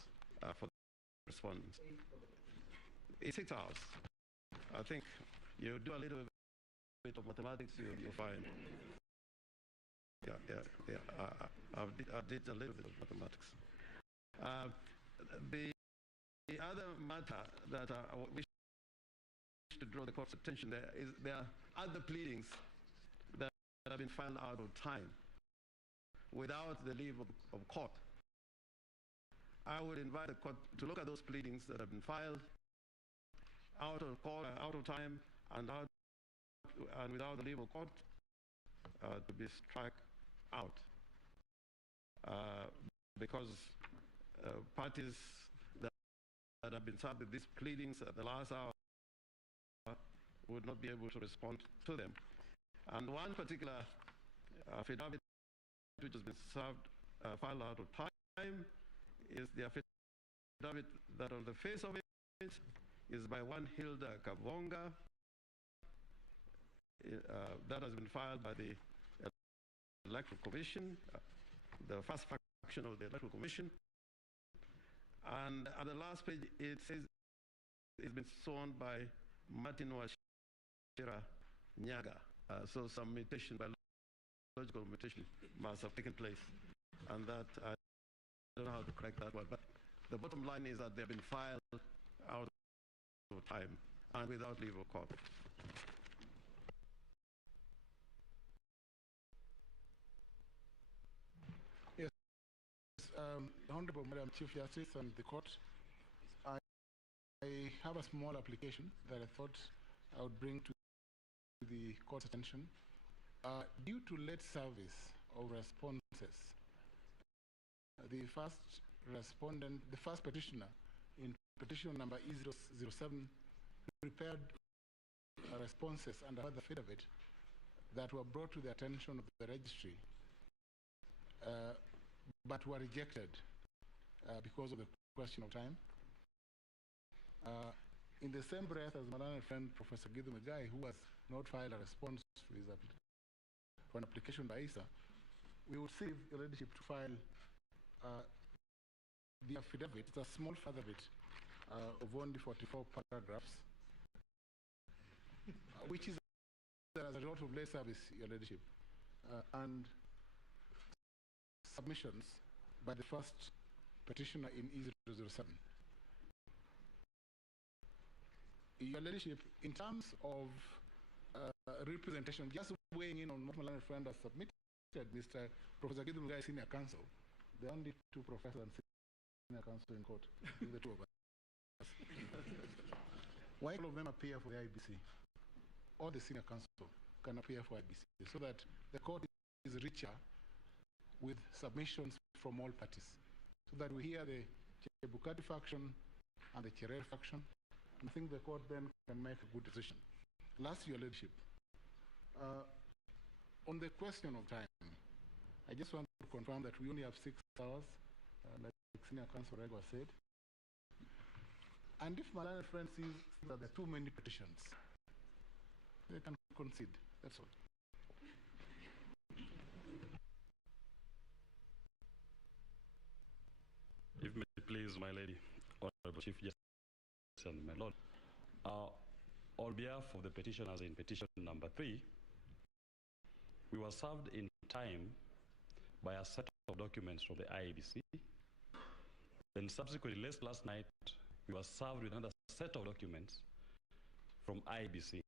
for the respondents. It's 6 hours. I think you do a little bit of mathematics, you'll find. Yeah. I did a little bit of mathematics. The other matter that I wish to draw the court's attention there are other pleadings that have been filed out of time without the leave of court. I would invite the court to look at those pleadings that have been filed out of court, out of time, and without the leave of court, to be struck out, because parties that have been served with these pleadings at the last hour would not be able to respond to them. And one particular affidavit which has been filed out of time is the affidavit that on the face of it is by one Hilda Kavonga. That has been filed by the Electoral Commission. the first faction of the Electoral Commission. And at the last page, it says it's been sworn by Martin Washira Nyaga. So some mutation, biological mutation must have taken place. And that, I don't know how to correct that one, but the bottom line is that they've been filed out of time and without leave of court. Yes, Honorable Madam Chief Justice and the court, I have a small application that I thought I would bring to the court's attention. Due to late service of responses, the first petitioner in petition number E007 prepared responses under other affidavit that were brought to the attention of the registry, but were rejected because of the question of time. In the same breath as my learned friend Professor Gideon Muigai, who has not filed a response to his for an application by ISA, we would seek your leadership to file the affidavit. It's a small affidavit of only 44 paragraphs, which is as a result of late service, your leadership, and submissions by the first petitioner in E007. Your leadership, in terms of representation, just weighing in on what my learned friend has submitted, Mr. Professor Gideon Muigai, Senior Counsel, the only two professors and Senior Counsel in court, the two of us. Why all of them appear for the IBC? All the Senior Counsel can appear for IBC, so that the court is richer with submissions from all parties, so that we hear the Chebukati faction and the Cherere faction, and I think the court then can make a good decision. Last, your leadership. On the question of time, I just want to confirm that we only have 6 hours, like Senior Counsel Rego said. And if my learned friend sees that there are too many petitions, they can concede. That's all. If may please, my lady, Honorable Chief Justice and my lord, on behalf of the petitioners in petition number 3, we were served in time by a set of documents from the IEBC. Then subsequently, last night, we were served with another set of documents from IEBC.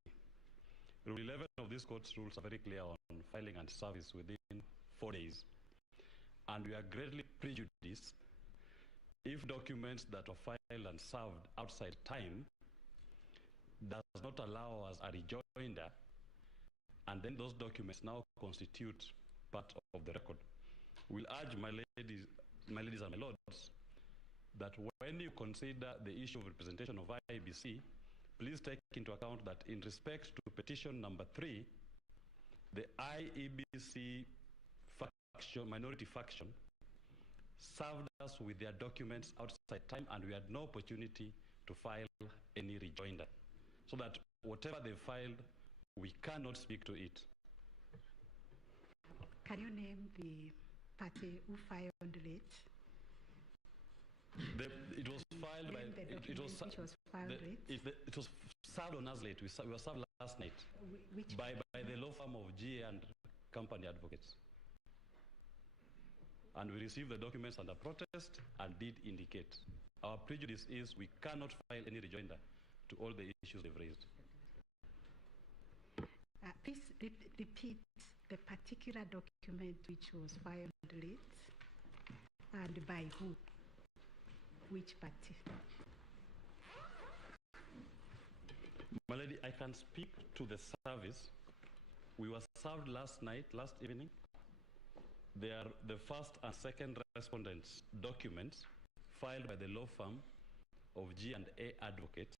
Rule 11 of this court's rules are very clear on filing and service within 4 days. And we are greatly prejudiced if documents that are filed and served outside time does not allow us a rejoinder, and then those documents now constitute part of the record. We'll urge my ladies and my lords that when you consider the issue of representation of IEBC, please take into account that in respect to petition number 3, the IEBC faction, minority faction, served us with their documents outside time, and we had no opportunity to file any rejoinder. So that whatever they filed, we cannot speak to it. Can you name the party who filed late? It was filed by... It was served on us late. We were served last night by the law firm of GA and Company Advocates. And we received the documents under protest and did indicate. Our prejudice is we cannot file any rejoinder to all the issues they've raised. Please repeat the particular document which was filed late and by who, which party? My lady, I can speak to the service. We were served last evening. They are the first and second respondents' documents filed by the law firm of G&A Advocates.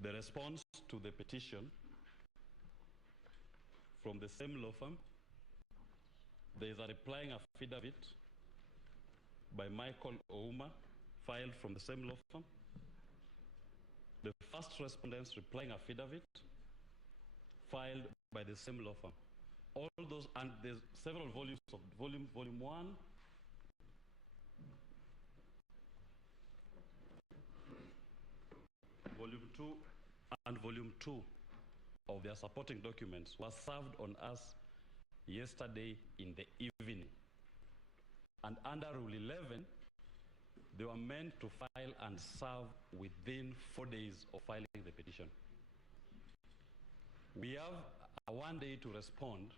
The response to the petition from the same law firm. There is a replying affidavit by Michael Ouma, filed from the same law firm. The first respondent's replying affidavit filed by the same law firm. all those, and there's several volumes of volume 1, volume 2, and volume 2 of their supporting documents were served on us yesterday in the evening. And under Rule 11, they were meant to file and serve within 4 days of filing the petition. We have a 1 day to respond.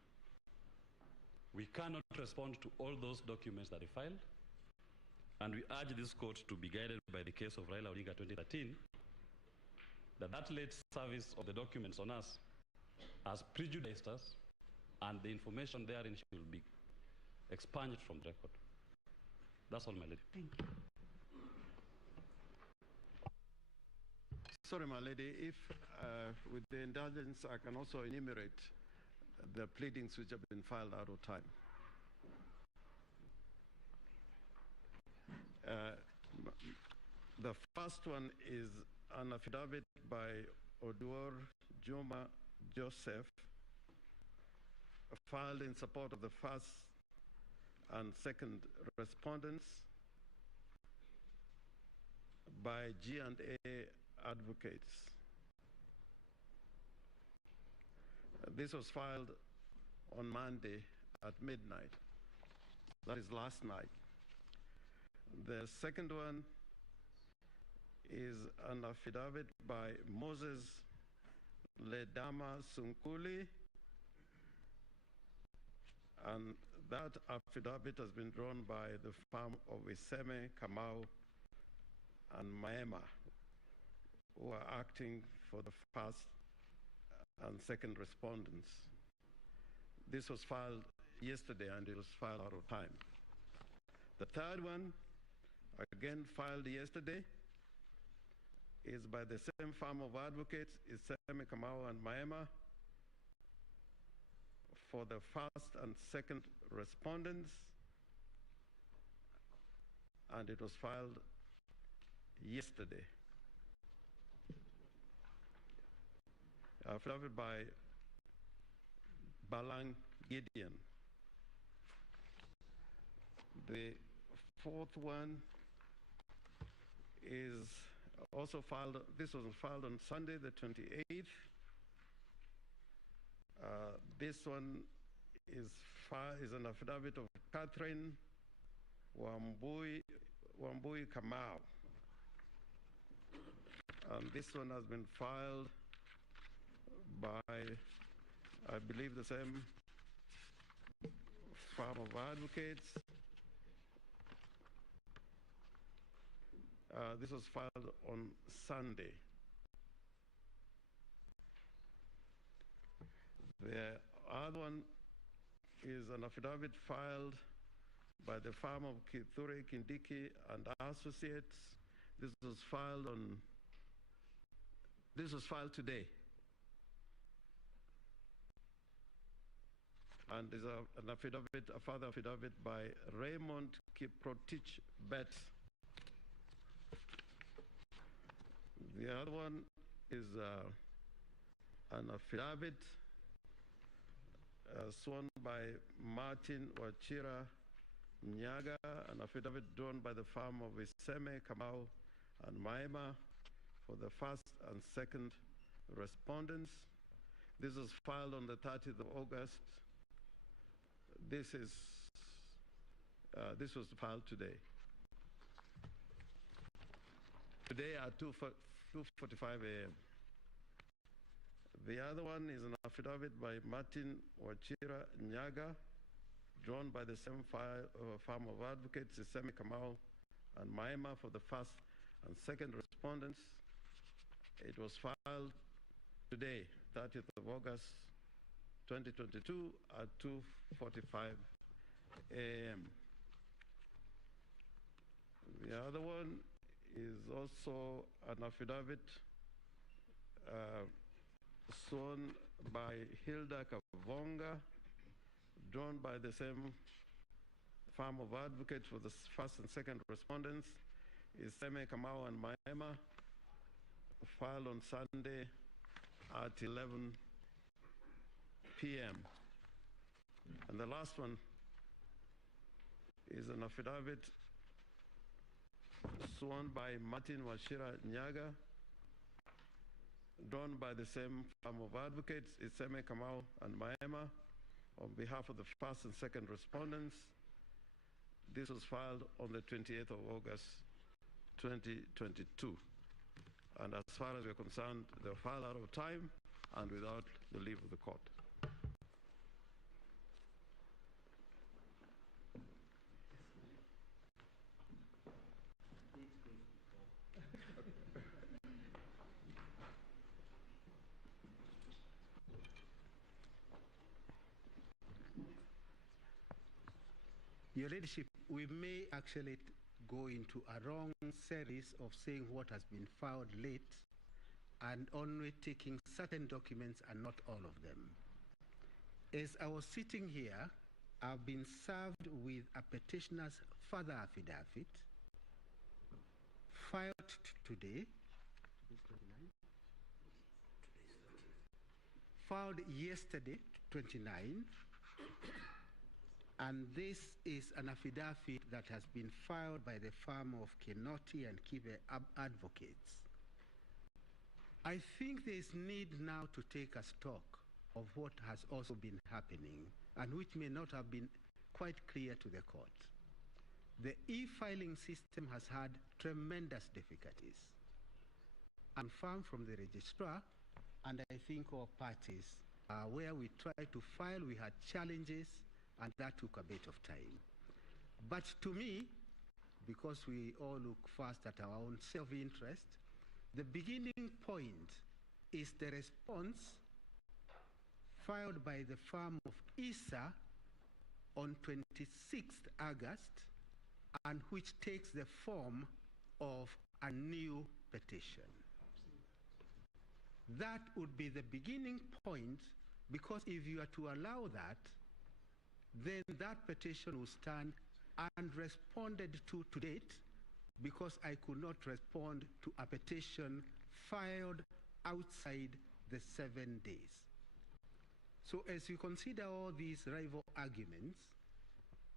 We cannot respond to all those documents that they filed, and we urge this court to be guided by the case of Raila Odinga 2013, that late service of the documents on us has prejudiced us, and the information therein should be expunged from the record. That's all, my lady. Thank you. Sorry, my lady, if with the indulgence, I can also enumerate the pleadings which have been filed out of time. The first one is an affidavit by Oduor Juma Joseph, filed in support of the first and second respondents by G&A advocates. This was filed on Monday at midnight. That is last night. The second one is an affidavit by Moses Ledama Sunkuli, and that affidavit has been drawn by the firm of Iseme, Kamau, and Maema, who are acting for the first and second respondents. This was filed yesterday, and it was filed out of time. The third one, again filed yesterday, is by the same firm of advocates, Iseme, Kamau, and Maema, for the first and second respondents, and it was filed yesterday. Affidavit by Balang Gideon. The fourth one is also filed, this was filed on Sunday the 28th. This one is an affidavit of Catherine Wambui Kamau. And this one has been filed by, I believe, the same firm of advocates. This was filed on Sunday. The other one is an affidavit filed by the firm of Kithure Kindiki and Associates. This was filed today. And there's an affidavit, a further affidavit by Raymond Kiprotich Bet. The other one is an affidavit sworn by Martin Wachira Nyaga, an affidavit drawn by the firm of Iseme, Kamau, and Maema for the first and second respondents. This was filed on the 30th of August. This was filed today. Today at 2:45 a.m. The other one is an affidavit by Martin Wachira Nyaga, drawn by the same firm of advocates, Iseme, Kamau, and Maema for the first and second respondents. It was filed today, 30th of August, 2022 at 2:45 a.m. The other one is also an affidavit sworn by Hilda Kavonga, drawn by the same firm of advocates for the first and second respondents, Iseme, Kamau, and Maema, filed on Sunday at 11 p.m. And the last one is an affidavit sworn by Martin Washira Nyaga, drawn by the same firm of advocates, Iseme Kamau and Maema, on behalf of the first and second respondents. This was filed on the 28th of August, 2022. And as far as we're concerned, they were filed out of time and without the leave of the court. Your Ladyship, we may actually go into a wrong series of saying what has been filed late and only taking certain documents and not all of them. As I was sitting here, I've been served with a petitioner's further affidavit filed today, filed yesterday, 29, and this is an affidavit that has been filed by the firm of Kinoti and Kibe Advocates. I think there is need now to take a stock of what has also been happening and which may not have been quite clear to the court. The e-filing system has had tremendous difficulties. I'm informed from the registrar, and I think all parties, where we tried to file, we had challenges, and that took a bit of time. But to me, because we all look first at our own self-interest, the beginning point is the response filed by the firm of ISA on 26th August, and which takes the form of a new petition. That would be the beginning point, because if you are to allow that, then that petition will stand unresponded to date, because I could not respond to a petition filed outside the 7 days. So as you consider all these rival arguments,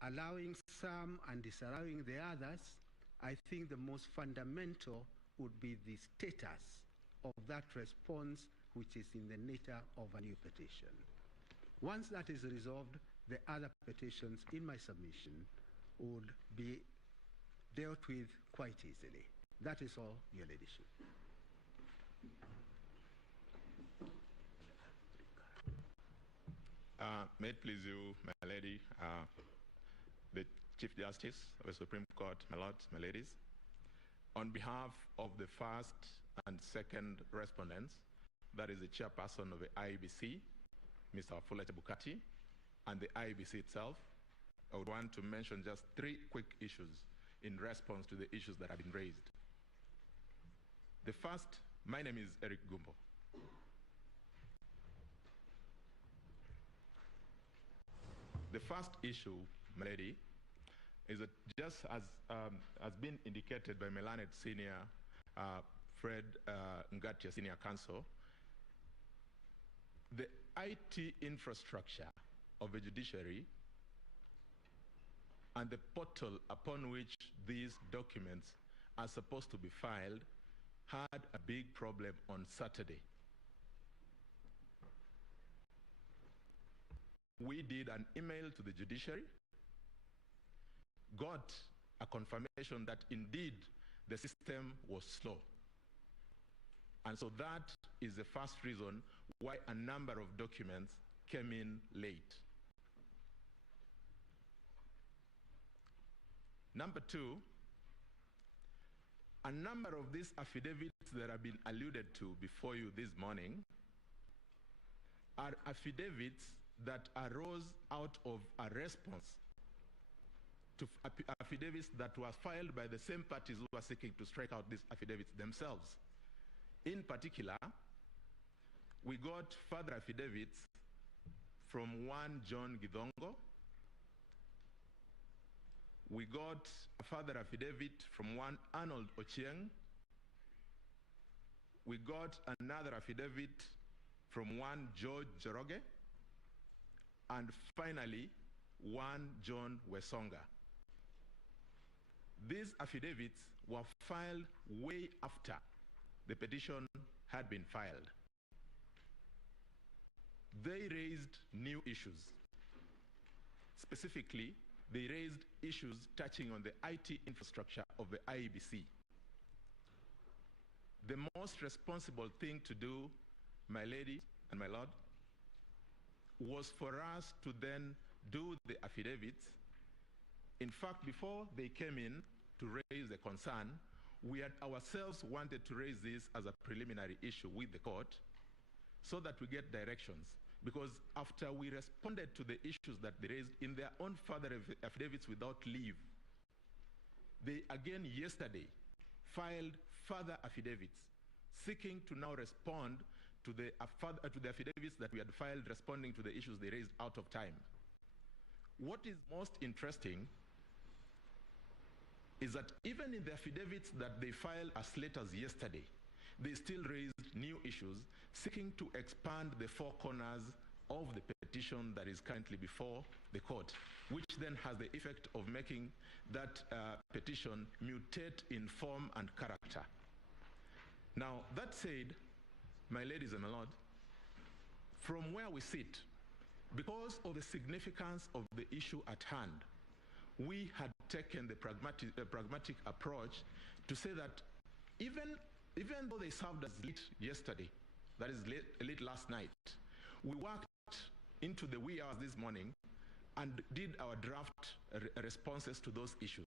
allowing some and disallowing the others, I think the most fundamental would be the status of that response, which is in the nature of a new petition. Once that is resolved, the other petitions in my submission would be dealt with quite easily. That is all, Your Ladyship. May it please you, my lady, the Chief Justice of the Supreme Court, my lords, my ladies, on behalf of the first and second respondents, that is the chairperson of the IEBC, Mr. Wafula Chebukati, and the IEBC itself, I would want to mention just 3 quick issues in response to the issues that have been raised. The first, my name is Eric Gumbo. The first issue, my lady, is that just as has been indicated by Melanet Senior, Fred Ngatia Senior Counsel, the IT infrastructure of the judiciary and the portal upon which these documents are supposed to be filed had a big problem on Saturday. We did an email to the judiciary, got a confirmation that indeed the system was slow. And so that is the first reason why a number of documents came in late. Number 2, a number of these affidavits that have been alluded to before you this morning are affidavits that arose out of a response to affidavits that were filed by the same parties who are seeking to strike out these affidavits themselves. In particular, we got further affidavits from one John Gidongo. We got a further affidavit from one Arnold Ochieng. We got another affidavit from one George Joroge. and finally, one John Wesonga. These affidavits were filed way after the petition had been filed. They raised new issues. Specifically, they raised issues touching on the IT infrastructure of the IEBC. The most responsible thing to do, my lady and my lord, was for us to then do the affidavits. In fact, before they came in to raise the concern, we had ourselves wanted to raise this as a preliminary issue with the court so that we get directions. Because after we responded to the issues that they raised in their own further affidavits without leave, they again yesterday filed further affidavits seeking to now respond to the affidavits that we had filed responding to the issues they raised out of time. What is most interesting is that even in the affidavits that they filed as late as yesterday, they still raised new issues seeking to expand the four corners of the petition that is currently before the court, which then has the effect of making that petition mutate in form and character. Now, that said, my ladies and my lord, from where we sit, because of the significance of the issue at hand, we had taken the pragmatic approach to say that even though they served us late yesterday, that is late last night, we worked into the wee hours this morning and did our draft responses to those issues,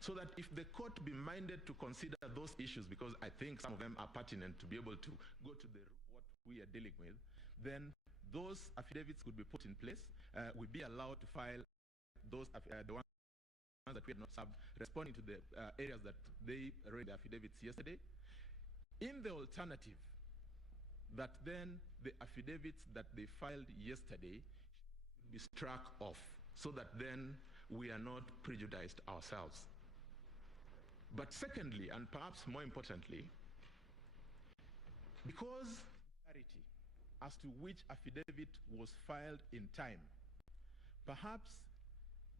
so that if the court be minded to consider those issues, because I think some of them are pertinent to be able to go to what we are dealing with, then those affidavits could be put in place. We'd be allowed to file those the ones that we had not served, responding to the areas that they wrote the affidavits yesterday. In the alternative, that then the affidavits that they filed yesterday should be struck off, so that then we are not prejudiced ourselves. But secondly, and perhaps more importantly, because clarity as to which affidavit was filed in time, perhaps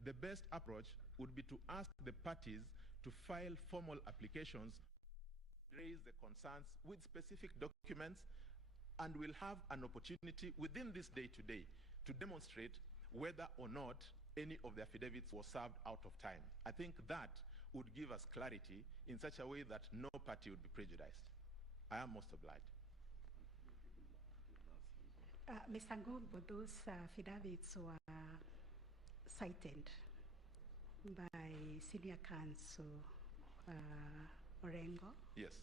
the best approach would be to ask the parties to file formal applications, raise the concerns with specific documents, and we'll have an opportunity within this day today to demonstrate whether or not any of the affidavits was served out of time. I think that would give us clarity in such a way that no party would be prejudiced. I am most obliged. Mr. Ngombo, those affidavits were cited by Senior Counsel Orengo. Yes.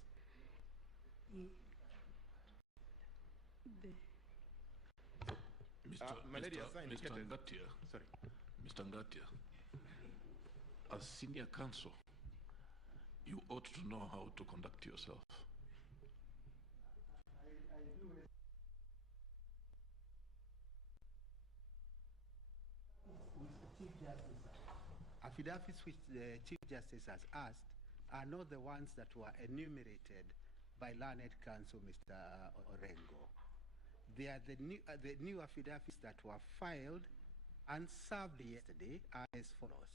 Mr. Ngatia, as senior counsel, you ought to know how to conduct yourself. Affidavits which the Chief Justice has asked are not the ones that were enumerated by learned counsel Mr. Orengo. They are the new affidavits that were filed and served yesterday as follows.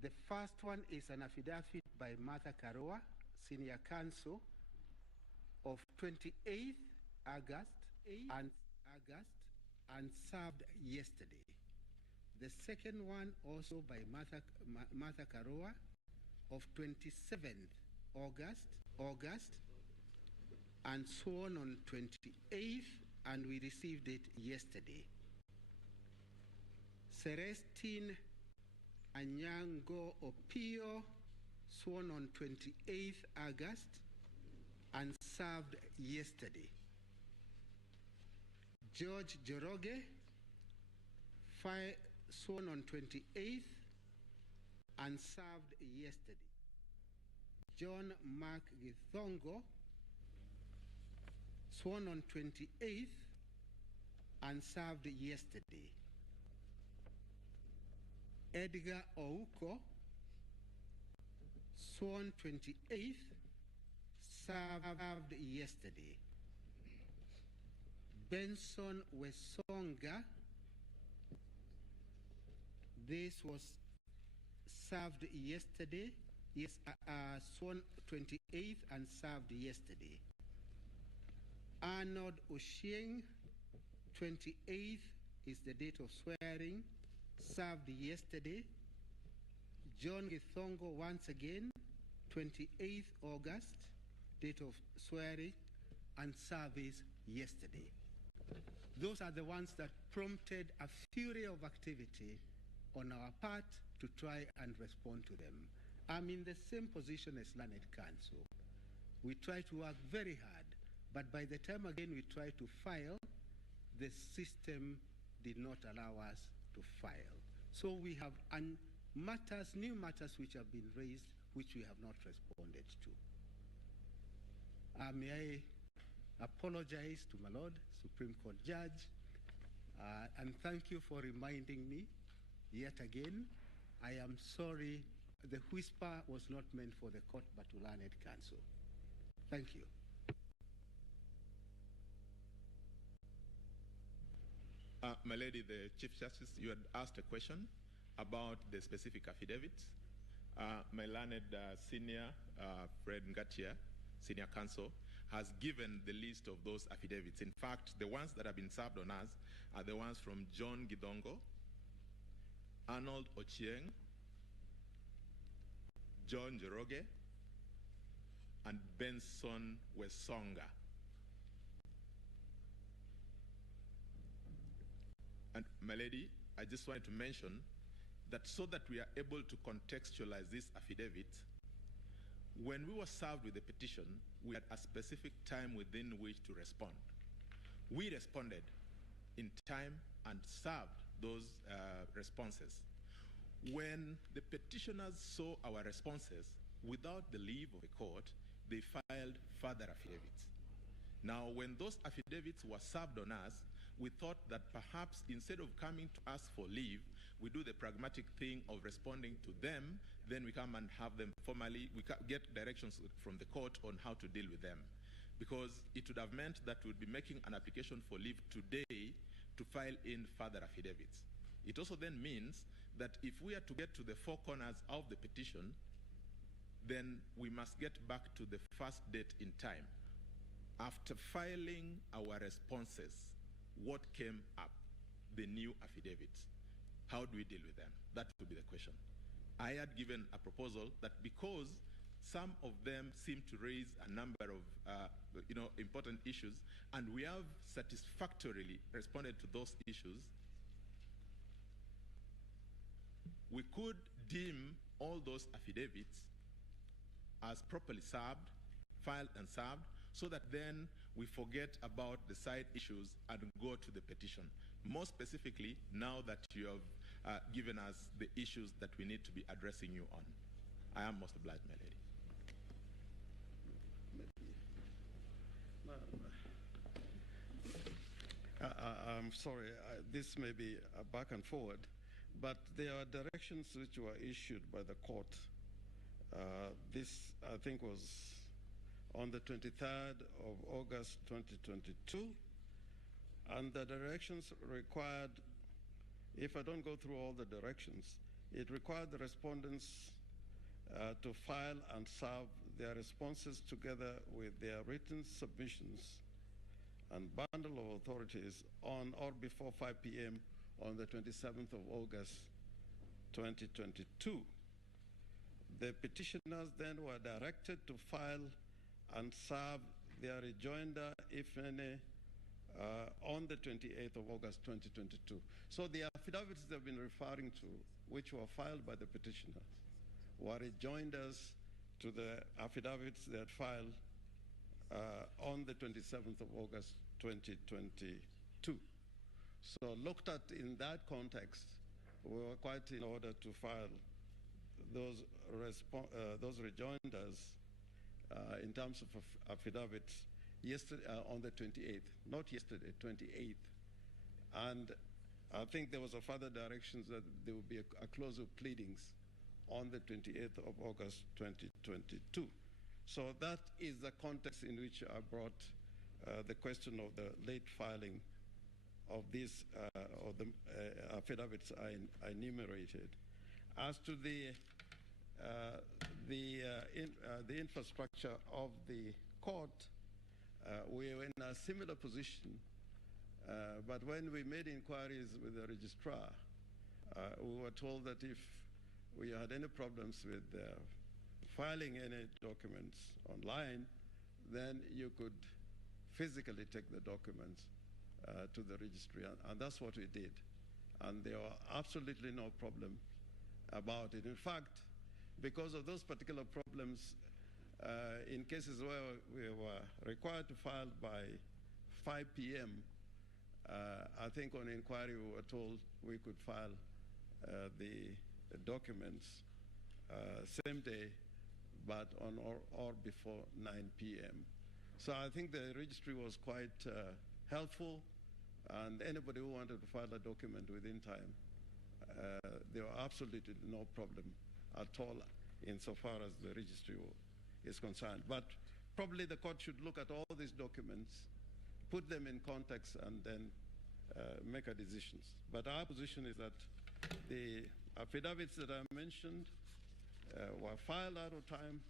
The first one is an affidavit by Martha Karua, Senior Counsel, of 28th August and served yesterday. The second one also by Martha Karua of 27th August and sworn on 28th, and we received it yesterday. Celestine Anyango Opio, sworn on 28th August and served yesterday. George Joroge, sworn on 28th and served yesterday. John Mark Githongo, sworn on 28th and served yesterday. Edgar Ouko, sworn 28th, served yesterday. Benson Wesonga. This was served yesterday, yes, sworn 28th and served yesterday. Arnold Oshieng, 28th is the date of swearing, served yesterday. John Githongo, once again, 28th August, date of swearing and service yesterday. Those are the ones that prompted a fury of activity on our part to try and respond to them. I'm in the same position as Learned Counsel. We try to work very hard, but by the time again we try to file, the system did not allow us to file. So we have new matters which have been raised, which we have not responded to. May I apologize to my Lord, Supreme Court Judge, and thank you for reminding me yet again. I am sorry, the whisper was not meant for the court, but to Learned Counsel. Thank you. My Lady, the Chief Justice, you had asked a question about the specific affidavits. My learned senior, Fred Ngatia, Senior Counsel, has given the list of those affidavits. In fact, the ones that have been served on us are the ones from John Gidongo, Arnold Ochieng, John Joroge, and Benson Wesonga. And my lady, I just wanted to mention that so that we are able to contextualize this affidavit, when we were served with the petition, we had a specific time within which to respond. We responded in time and served those responses. When the petitioners saw our responses, without the leave of the court, they filed further affidavits. Now, when those affidavits were served on us, we thought that perhaps instead of coming to us for leave, we do the pragmatic thing of responding to them, then we come and have them formally, we get directions from the court on how to deal with them. Because it would have meant that we would be making an application for leave today to file in further affidavits. It also then means that if we are to get to the four corners of the petition, then we must get back to the first date in time. After filing our responses, what came up? The new affidavits. How do we deal with them? That would be the question. I had given a proposal that because some of them seem to raise a number of important issues, and we have satisfactorily responded to those issues, we could deem all those affidavits as properly served, filed and served, so that then we forget about the side issues and go to the petition. More specifically, now that you have given us the issues that we need to be addressing you on. I am most obliged, my lady. I'm sorry, this may be a back and forward, but there are directions which were issued by the court. This, I think, was on the 23rd of August 2022, and the directions required, if I don't go through all the directions, it required the respondents to file and serve their responses together with their written submissions and bundle of authorities on or before 5 p.m. on the 27th of August 2022. The petitioners then were directed to file and serve their rejoinder, if any, on the 28th of August 2022. So the affidavits they've been referring to, which were filed by the petitioners, were rejoinders to the affidavits they had filed on the 27th of August 2022. So looked at in that context, we were quite in order to file those rejoinders in terms of affidavits yesterday, on the 28th, not yesterday, 28th. And I think there was a further directions that there would be a close of pleadings on the 28th of August 2022. So that is the context in which I brought the question of the late filing of these of the affidavits I enumerated. As to the infrastructure of the court, we were in a similar position, but when we made inquiries with the registrar, we were told that if we had any problems with filing any documents online, then you could physically take the documents to the registry, and that's what we did. And there were absolutely no problem about it. In fact, because of those particular problems, in cases where we were required to file by 5 p.m., I think on inquiry we were told we could file the documents same day, but on or before 9 p.m. So I think the registry was quite helpful, and anybody who wanted to file a document within time, there were absolutely no problem at all insofar as the registry is concerned. But probably the court should look at all these documents, put them in context, and then make a decision. But our position is that the affidavits that I mentioned were filed out of time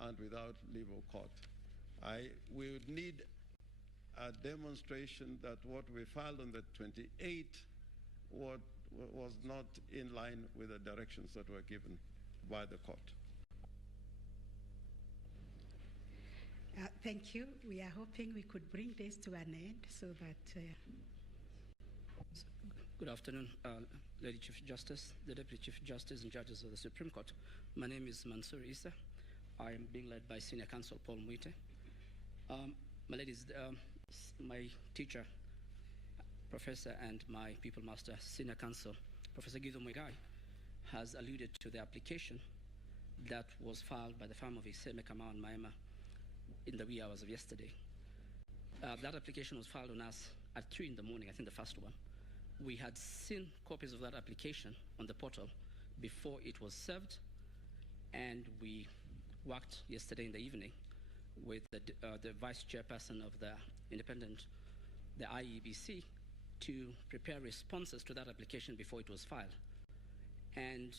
and without leave of court. We would need a demonstration that what we filed on the 28th was not in line with the directions that were given by the court. Thank you. We are hoping we could bring this to an end so that... Good afternoon, Lady Chief Justice, the Deputy Chief Justice and judges of the Supreme Court. My name is Mansour Issa. I am being led by Senior Counsel Paul Mwite. My ladies, my teacher, Professor, and my People Master, Senior Counsel, Professor Gizo Mwigai, has alluded to the application that was filed by the firm of Iseme Kamau and Maema in the wee hours of yesterday. That application was filed on us at 3 in the morning, I think the first one. We had seen copies of that application on the portal before it was served, and we worked yesterday in the evening with the vice chairperson of the the IEBC, to prepare responses to that application before it was filed. And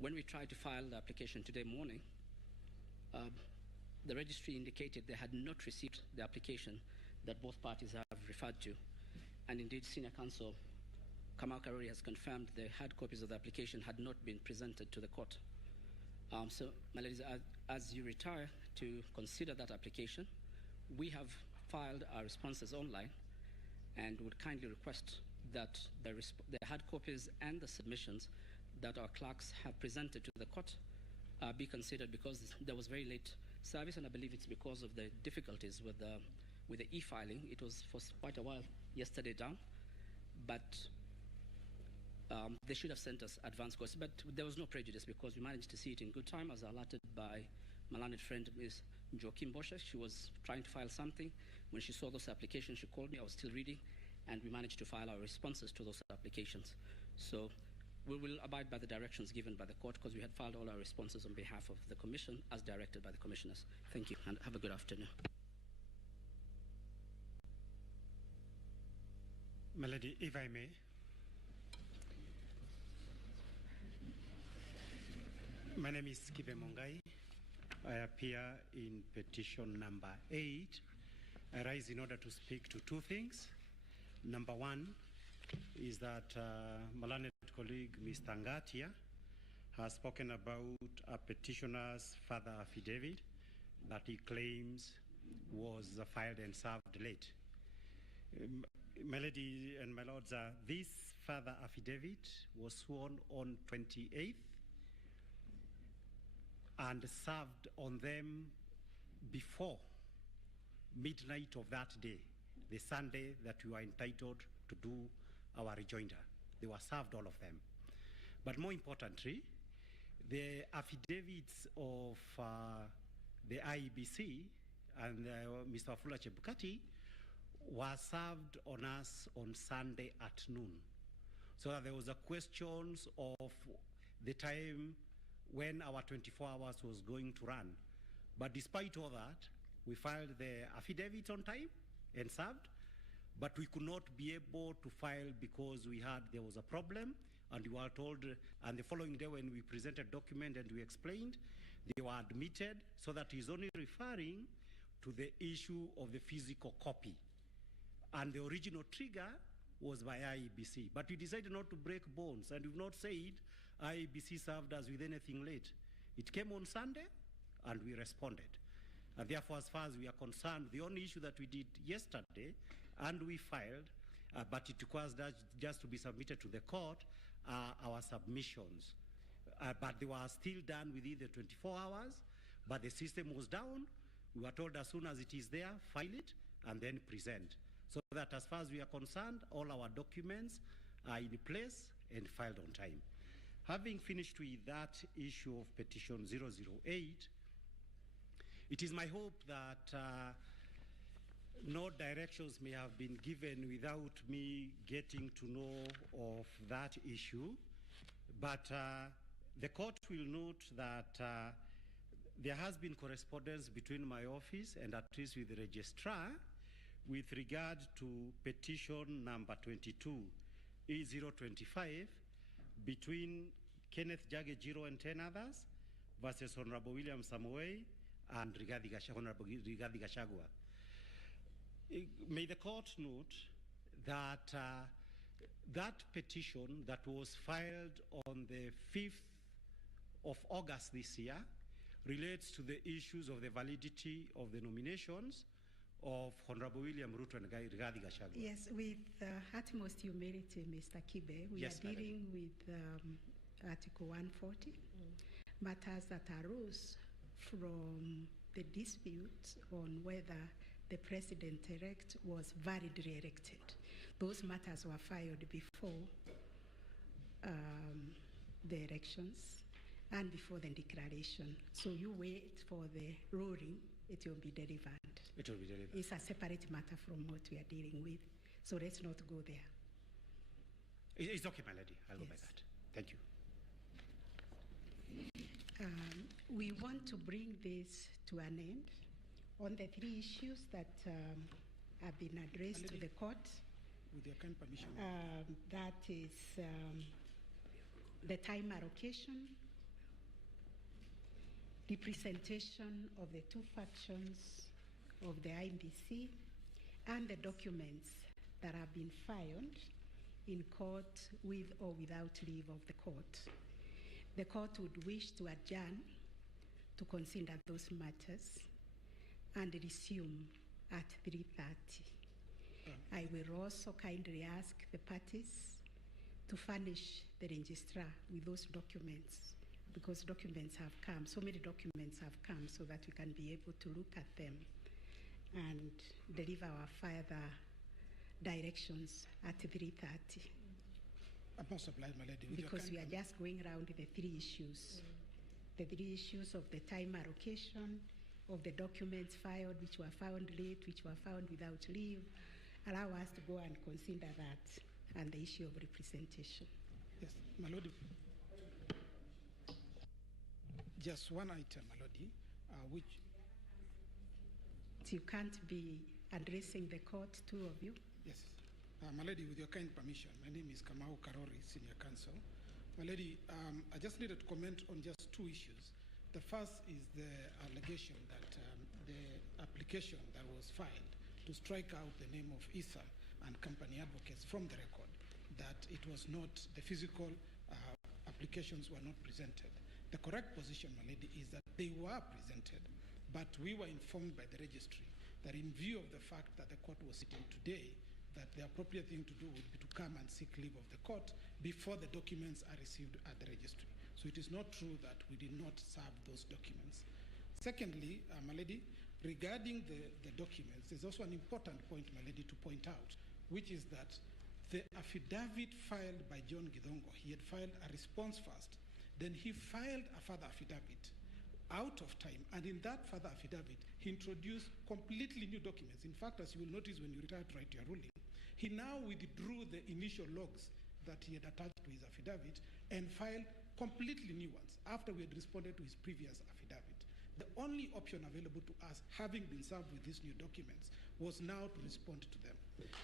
when we tried to file the application today morning, the registry indicated they had not received the application that both parties have referred to. And indeed, Senior Counsel Kamau Karori has confirmed the hard copies of the application had not been presented to the court. So, my ladies, as you retire to consider that application, we have filed our responses online and would kindly request that the hard copies and the submissions that our clerks have presented to the court be considered, because there was very late service, and I believe it's because of the difficulties with the e-filing. It was for quite a while yesterday down, but they should have sent us advance course. But there was no prejudice because we managed to see it in good time, as alerted by my learned friend, Ms. Joaquim Bosche. She was trying to file something. When she saw those applications, she called me. I was still reading, and we managed to file our responses to those applications. So we will abide by the directions given by the court, because we had filed all our responses on behalf of the Commission as directed by the Commissioners. Thank you, and have a good afternoon. My lady, if I may. My name is Kibe Mongai. I appear in petition number 8. I rise in order to speak to two things. Number one is that my learned colleague, Mr. Ngatia, has spoken about a petitioner's further affidavit that he claims was filed and served late. My lady and my lords, this further affidavit was sworn on 28th and served on them before midnight of that day, the Sunday that we were entitled to do our rejoinder. They were served, all of them. But more importantly, the affidavits of the IEBC and Mr. Wafula Chebukati were served on us on Sunday at noon. So that there was a question of the time when our 24 hours was going to run. But despite all that, we filed the affidavit on time and served, but we could not be able to file because there was a problem, and we were told, and the following day when we presented document and we explained, they were admitted, so that is only referring to the issue of the physical copy. And the original trigger was by IEBC, but we decided not to break bones, and we've not said IEBC served us with anything late. It came on Sunday, and we responded. And therefore, as far as we are concerned, the only issue that we did yesterday, and we filed, but it requires that just to be submitted to the court, our submissions. But they were still done within the 24 hours, but the system was down. We were told as soon as it is there, file it, and then present. So that as far as we are concerned, all our documents are in place and filed on time. Having finished with that issue of petition 008, it is my hope that no directions may have been given without me getting to know of that issue, but the court will note that there has been correspondence between my office and at least with the registrar with regard to petition number 22, E025, between Kenneth Jage Jiro and 10 others versus Honorable William Samoei and Honorable Rigathi Gachagua. May the court note that that petition that was filed on the 5th of August this year relates to the issues of the validity of the nominations of Honorable William Ruto and Rigathi Gachagua. Yes, with utmost humility, Mr. Kibe, we are dealing with Article 140, matters that arose from the dispute on whether the President-elect was validly elected. Those matters were filed before the elections and before the declaration. So you wait for the ruling, it will be delivered. It will be delivered. It's a separate matter from what we are dealing with. So let's not go there. It's okay, my lady. I'll go by that. Thank you. We want to bring this to an end on the three issues that have been addressed to the court. With your kind permission. That is the time allocation, representation of the two factions of the IMBC, and the documents that have been filed in court with or without leave of the court. The court would wish to adjourn to consider those matters and resume at 3:30. I will also kindly ask the parties to furnish the registrar with those documents, because documents have come, so many documents have come, so that we can be able to look at them and deliver our further directions at 3:30. I'm most obliged, my lady. Because we are just going around the three issues. The three issues of the time allocation, of the documents filed, which were found late, which were found without leave. Allow us to go and consider that, and the issue of representation. Yes, my lord. Just one item, my lord, which... You can't be addressing the court, two of you? Yes. My lady, with your kind permission, my name is Kamau Karori, Senior Counsel. My lady, I just needed to comment on just two issues. The first is the allegation that the application that was filed to strike out the name of ISA and company advocates from the record, that it was not, the physical applications were not presented. The correct position, my lady, is that they were presented, but we were informed by the registry that in view of the fact that the court was sitting today, that the appropriate thing to do would be to come and seek leave of the court before the documents are received at the registry. So it is not true that we did not serve those documents. Secondly, my lady, regarding the documents, there's also an important point, my lady, to point out, which is that the affidavit filed by John Githongo, he had filed a response first, then he filed a further affidavit out of time, and in that further affidavit, he introduced completely new documents. In fact, as you will notice when you retire to write your ruling, he now withdrew the initial logs that he had attached to his affidavit and filed completely new ones after we had responded to his previous affidavit. The only only option available to us, having been served with these new documents, was now to respond to them.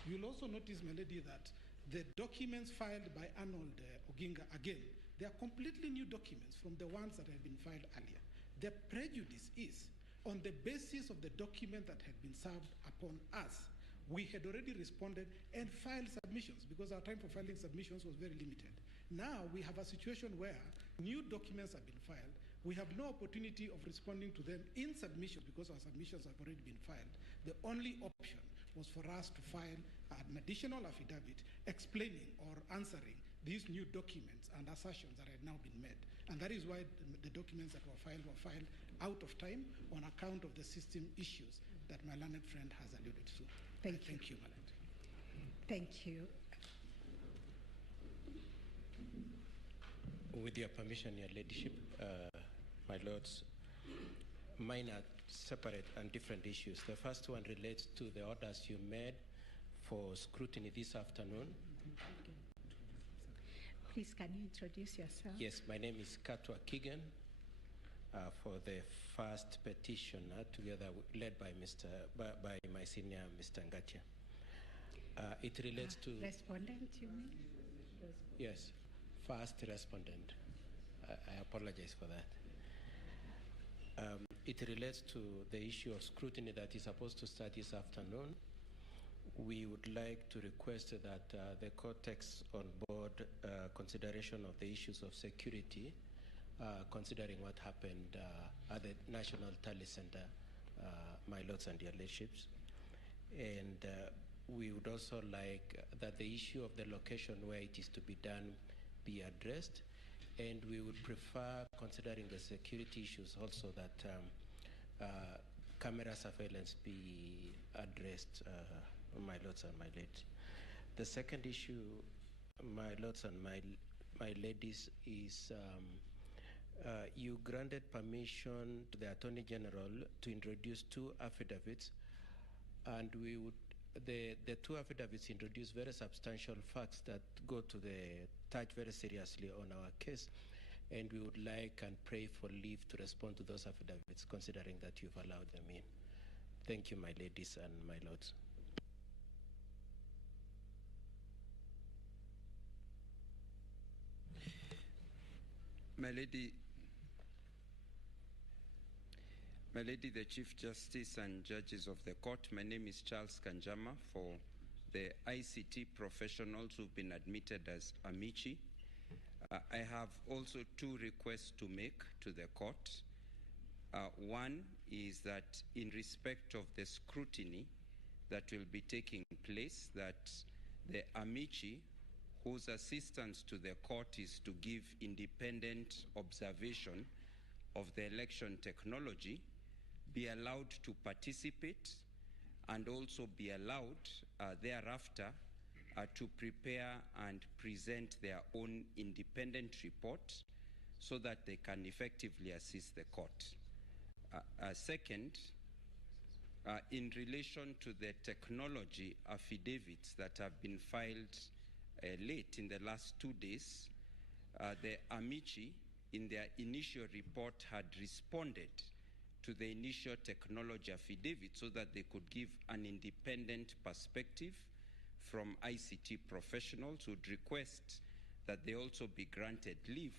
You'll also notice, my lady, that the documents filed by Arnold Oginga, again, they are completely new documents from the ones that had been filed earlier. The prejudice is, on the basis of the document that had been served upon us, we had already responded and filed submissions because our time for filing submissions was very limited. Now we have a situation where new documents have been filed. We have no opportunity of responding to them in submission because our submissions have already been filed. The only option was for us to file an additional affidavit explaining or answering these new documents and assertions that had now been made. And that is why the documents that were filed out of time on account of the system issues that my learned friend has alluded to. Thank you, my lord. Thank you. With your permission, your ladyship, my lords, mine are separate and different issues. The first one relates to the orders you made for scrutiny this afternoon. Please, can you introduce yourself? Yes, my name is Katwa Kigan for the first petitioner, together led by by my senior, Mr. Ngatia. It relates to respondent, you mean? Yes, first respondent. I apologize for that. It relates to the issue of scrutiny that is supposed to start this afternoon. We would like to request that the court takes on board consideration of the issues of security, considering what happened at the National Tally Center, my lords and your lordships. And we would also like that the issue of the location where it is to be done be addressed. And we would prefer, considering the security issues also, that camera surveillance be addressed, my lords and my ladies. The second issue, my lords and my ladies, is you granted permission to the Attorney General to introduce 2 affidavits, and we would the 2 affidavits introduce very substantial facts that go to touch very seriously on our case, and we would like and pray for leave to respond to those affidavits, considering that you've allowed them in. Thank you, my ladies and my lords. My Lady, the Chief Justice and judges of the court, my name is Charles Kanjama for the ICT professionals who've been admitted as amici. I have also 2 requests to make to the court. One is that in respect of the scrutiny that will be taking place, that the amici whose assistance to the court is to give independent observation of the election technology be allowed to participate and also be allowed thereafter to prepare and present their own independent report so that they can effectively assist the court. Second, in relation to the technology affidavits that have been filed late in the last 2 days, the amici in their initial report had responded to the initial technology affidavit so that they could give an independent perspective from ICT professionals. Would request that they also be granted leave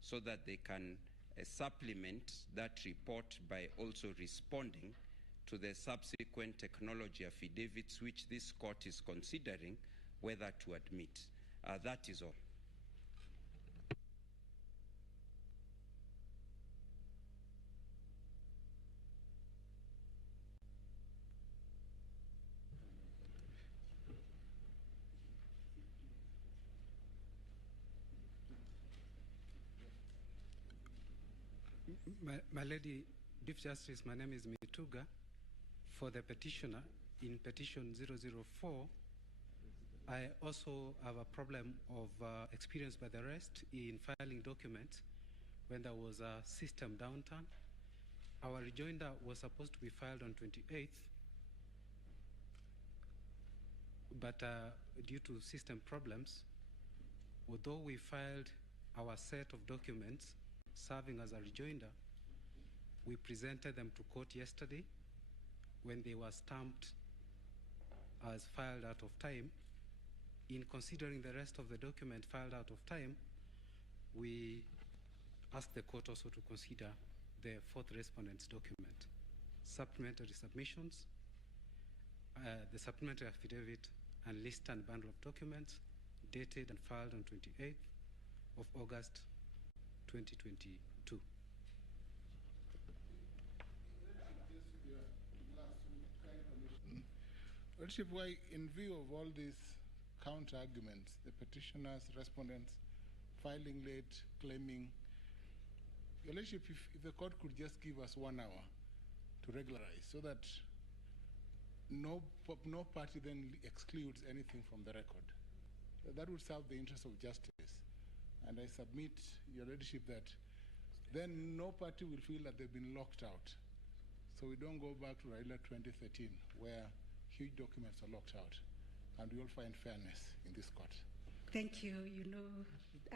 so that they can supplement that report by also responding to the subsequent technology affidavits which this court is considering whether to admit. That is all. My Lady Chief Justice, my name is Mituga. For the petitioner in petition 004, I also have a problem of experience by the rest in filing documents when there was a system downturn. Our rejoinder was supposed to be filed on 28th, but due to system problems, although we filed our set of documents serving as a rejoinder, We presented them to court yesterday. When they were stamped as filed out of time, in considering the rest of the document filed out of time, we asked the court also to consider the fourth respondent's document, supplementary submissions, the supplementary affidavit, and list and bundle of documents dated and filed on 28th of August 2022. Lordship, why, in view of all these counter-arguments, the petitioners, respondents, filing late, claiming, Your Lordship, if the court could just give us 1 hour to regularize so that no party then excludes anything from the record, that would serve the interest of justice. And I submit, Your Lordship, that then no party will feel that they've been locked out. So we don't go back to Raila 2013, where huge documents are locked out, and we all find fairness in this court. Thank you. You know,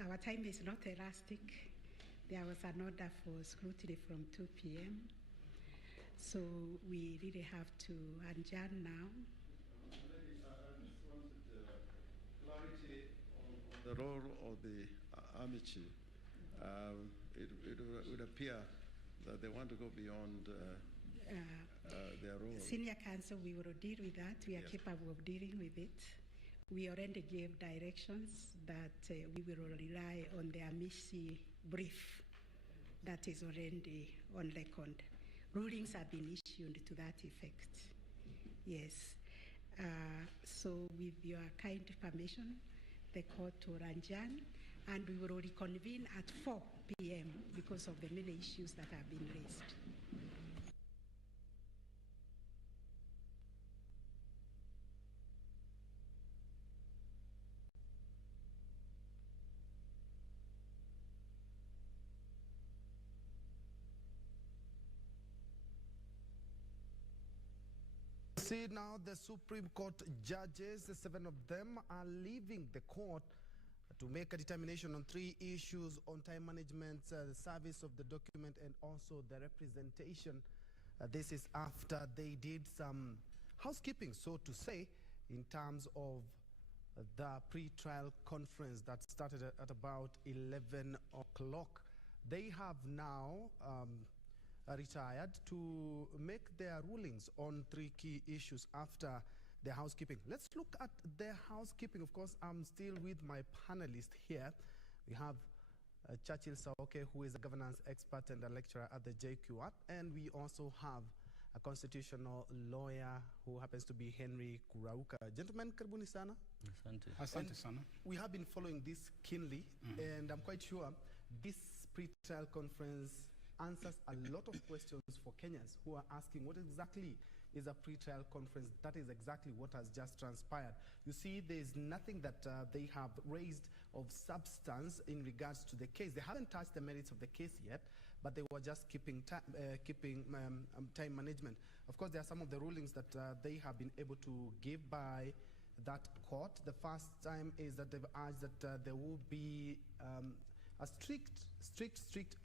our time is not elastic. There was an order for scrutiny from 2 p.m. So we really have to adjourn now. I just wanted clarity on the role of the amici. It would appear that they want to go beyond their role. Senior counsel, we will deal with that. We are capable of dealing with it. We already gave directions that we will rely on the amici brief that is already on record. Rulings have been issued to that effect. Yes. So with your kind permission, the court will adjourn, and we will reconvene at 4 p.m. because of the many issues that have been raised. See now, the Supreme Court judges, 7 of them are leaving the court to make a determination on 3 issues: on time management, the service of the document, and also the representation. This is after they did some housekeeping, so to say, in terms of the pre-trial conference that started at about 11 o'clock. They have now retired to make their rulings on 3 key issues after the housekeeping. Let's look at the housekeeping. Of course, I'm still with my panelists here. We have Churchill Saoke, who is a governance expert and a lecturer at the JQAT, and we also have a constitutional lawyer who happens to be Henry Kurauka. Gentlemen, karibuni sana. Asante sana. We have been following this keenly, and I'm quite sure this pre-trial conference answers a lot of questions for Kenyans who are asking what exactly is a pre-trial conference. That is exactly what has just transpired. You see, there's nothing that they have raised of substance in regards to the case. They haven't touched the merits of the case yet, but they were just keeping time management. Of course, there are some of the rulings that they have been able to give by that court. The first time is that they've urged that there will be a strict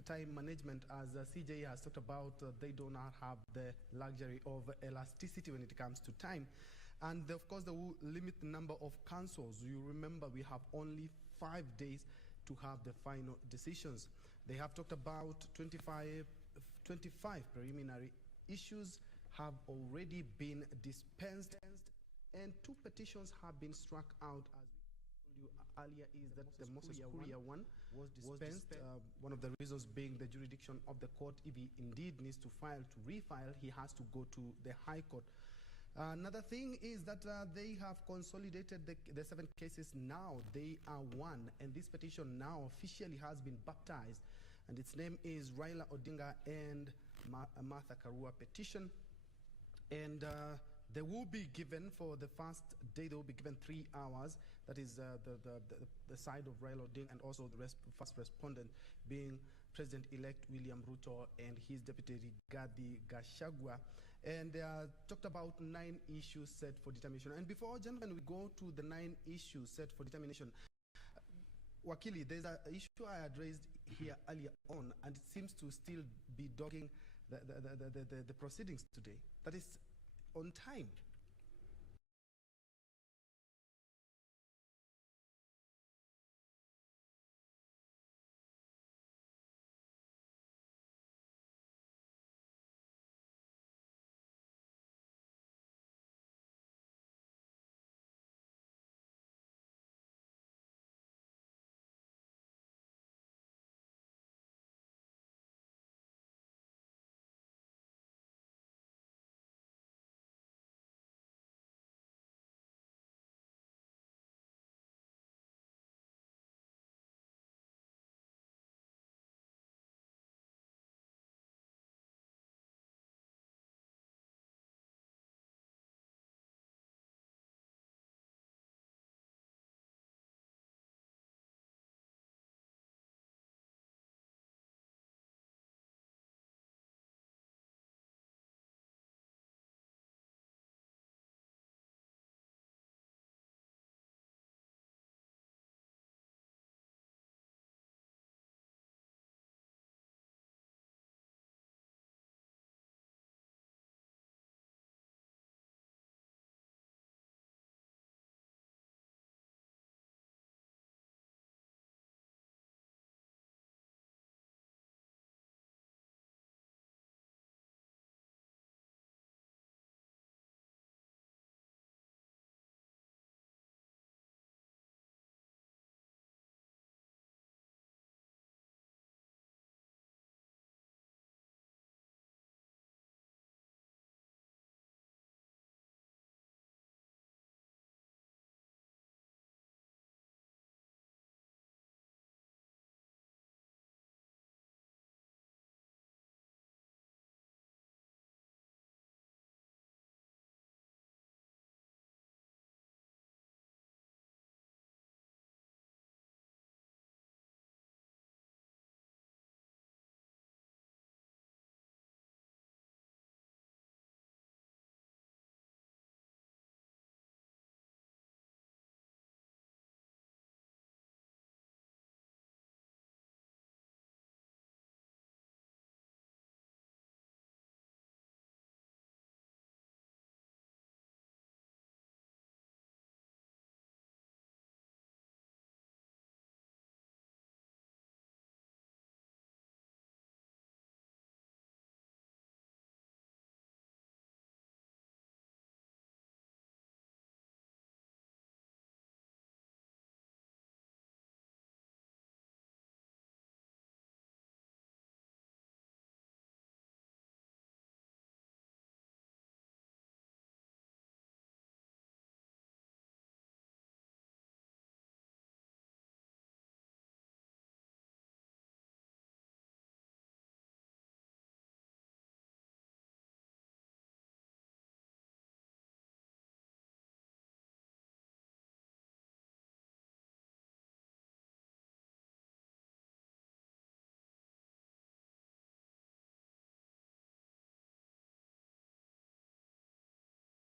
time management. As CJ has talked about, they do not have the luxury of elasticity when it comes to time. And of course, they will limit the number of counsels. You remember, we have only 5 days to have the final decisions. They have talked about 25 preliminary issues have already been dispensed, and 2 petitions have been struck out. As you earlier, is that the Moses Kuria one was dispensed. One of the reasons being the jurisdiction of the court. If he indeed needs to refile, he has to go to the High Court. Another thing is that they have consolidated the 7 cases now. They are 1, and this petition now officially has been baptized, and its name is Raila Odinga and Martha Karua petition. And they will be given, for the first day, they will be given 3 hours. That is the side of Raila Odinga, and also the first respondent being President-elect William Ruto and his deputy Rigathi Gachagua. And they talked about 9 issues set for determination. And before, gentlemen, we go to the 9 issues set for determination, Wakili, there's an issue I had raised here earlier on, and it seems to still be dogging the proceedings today, that is on time.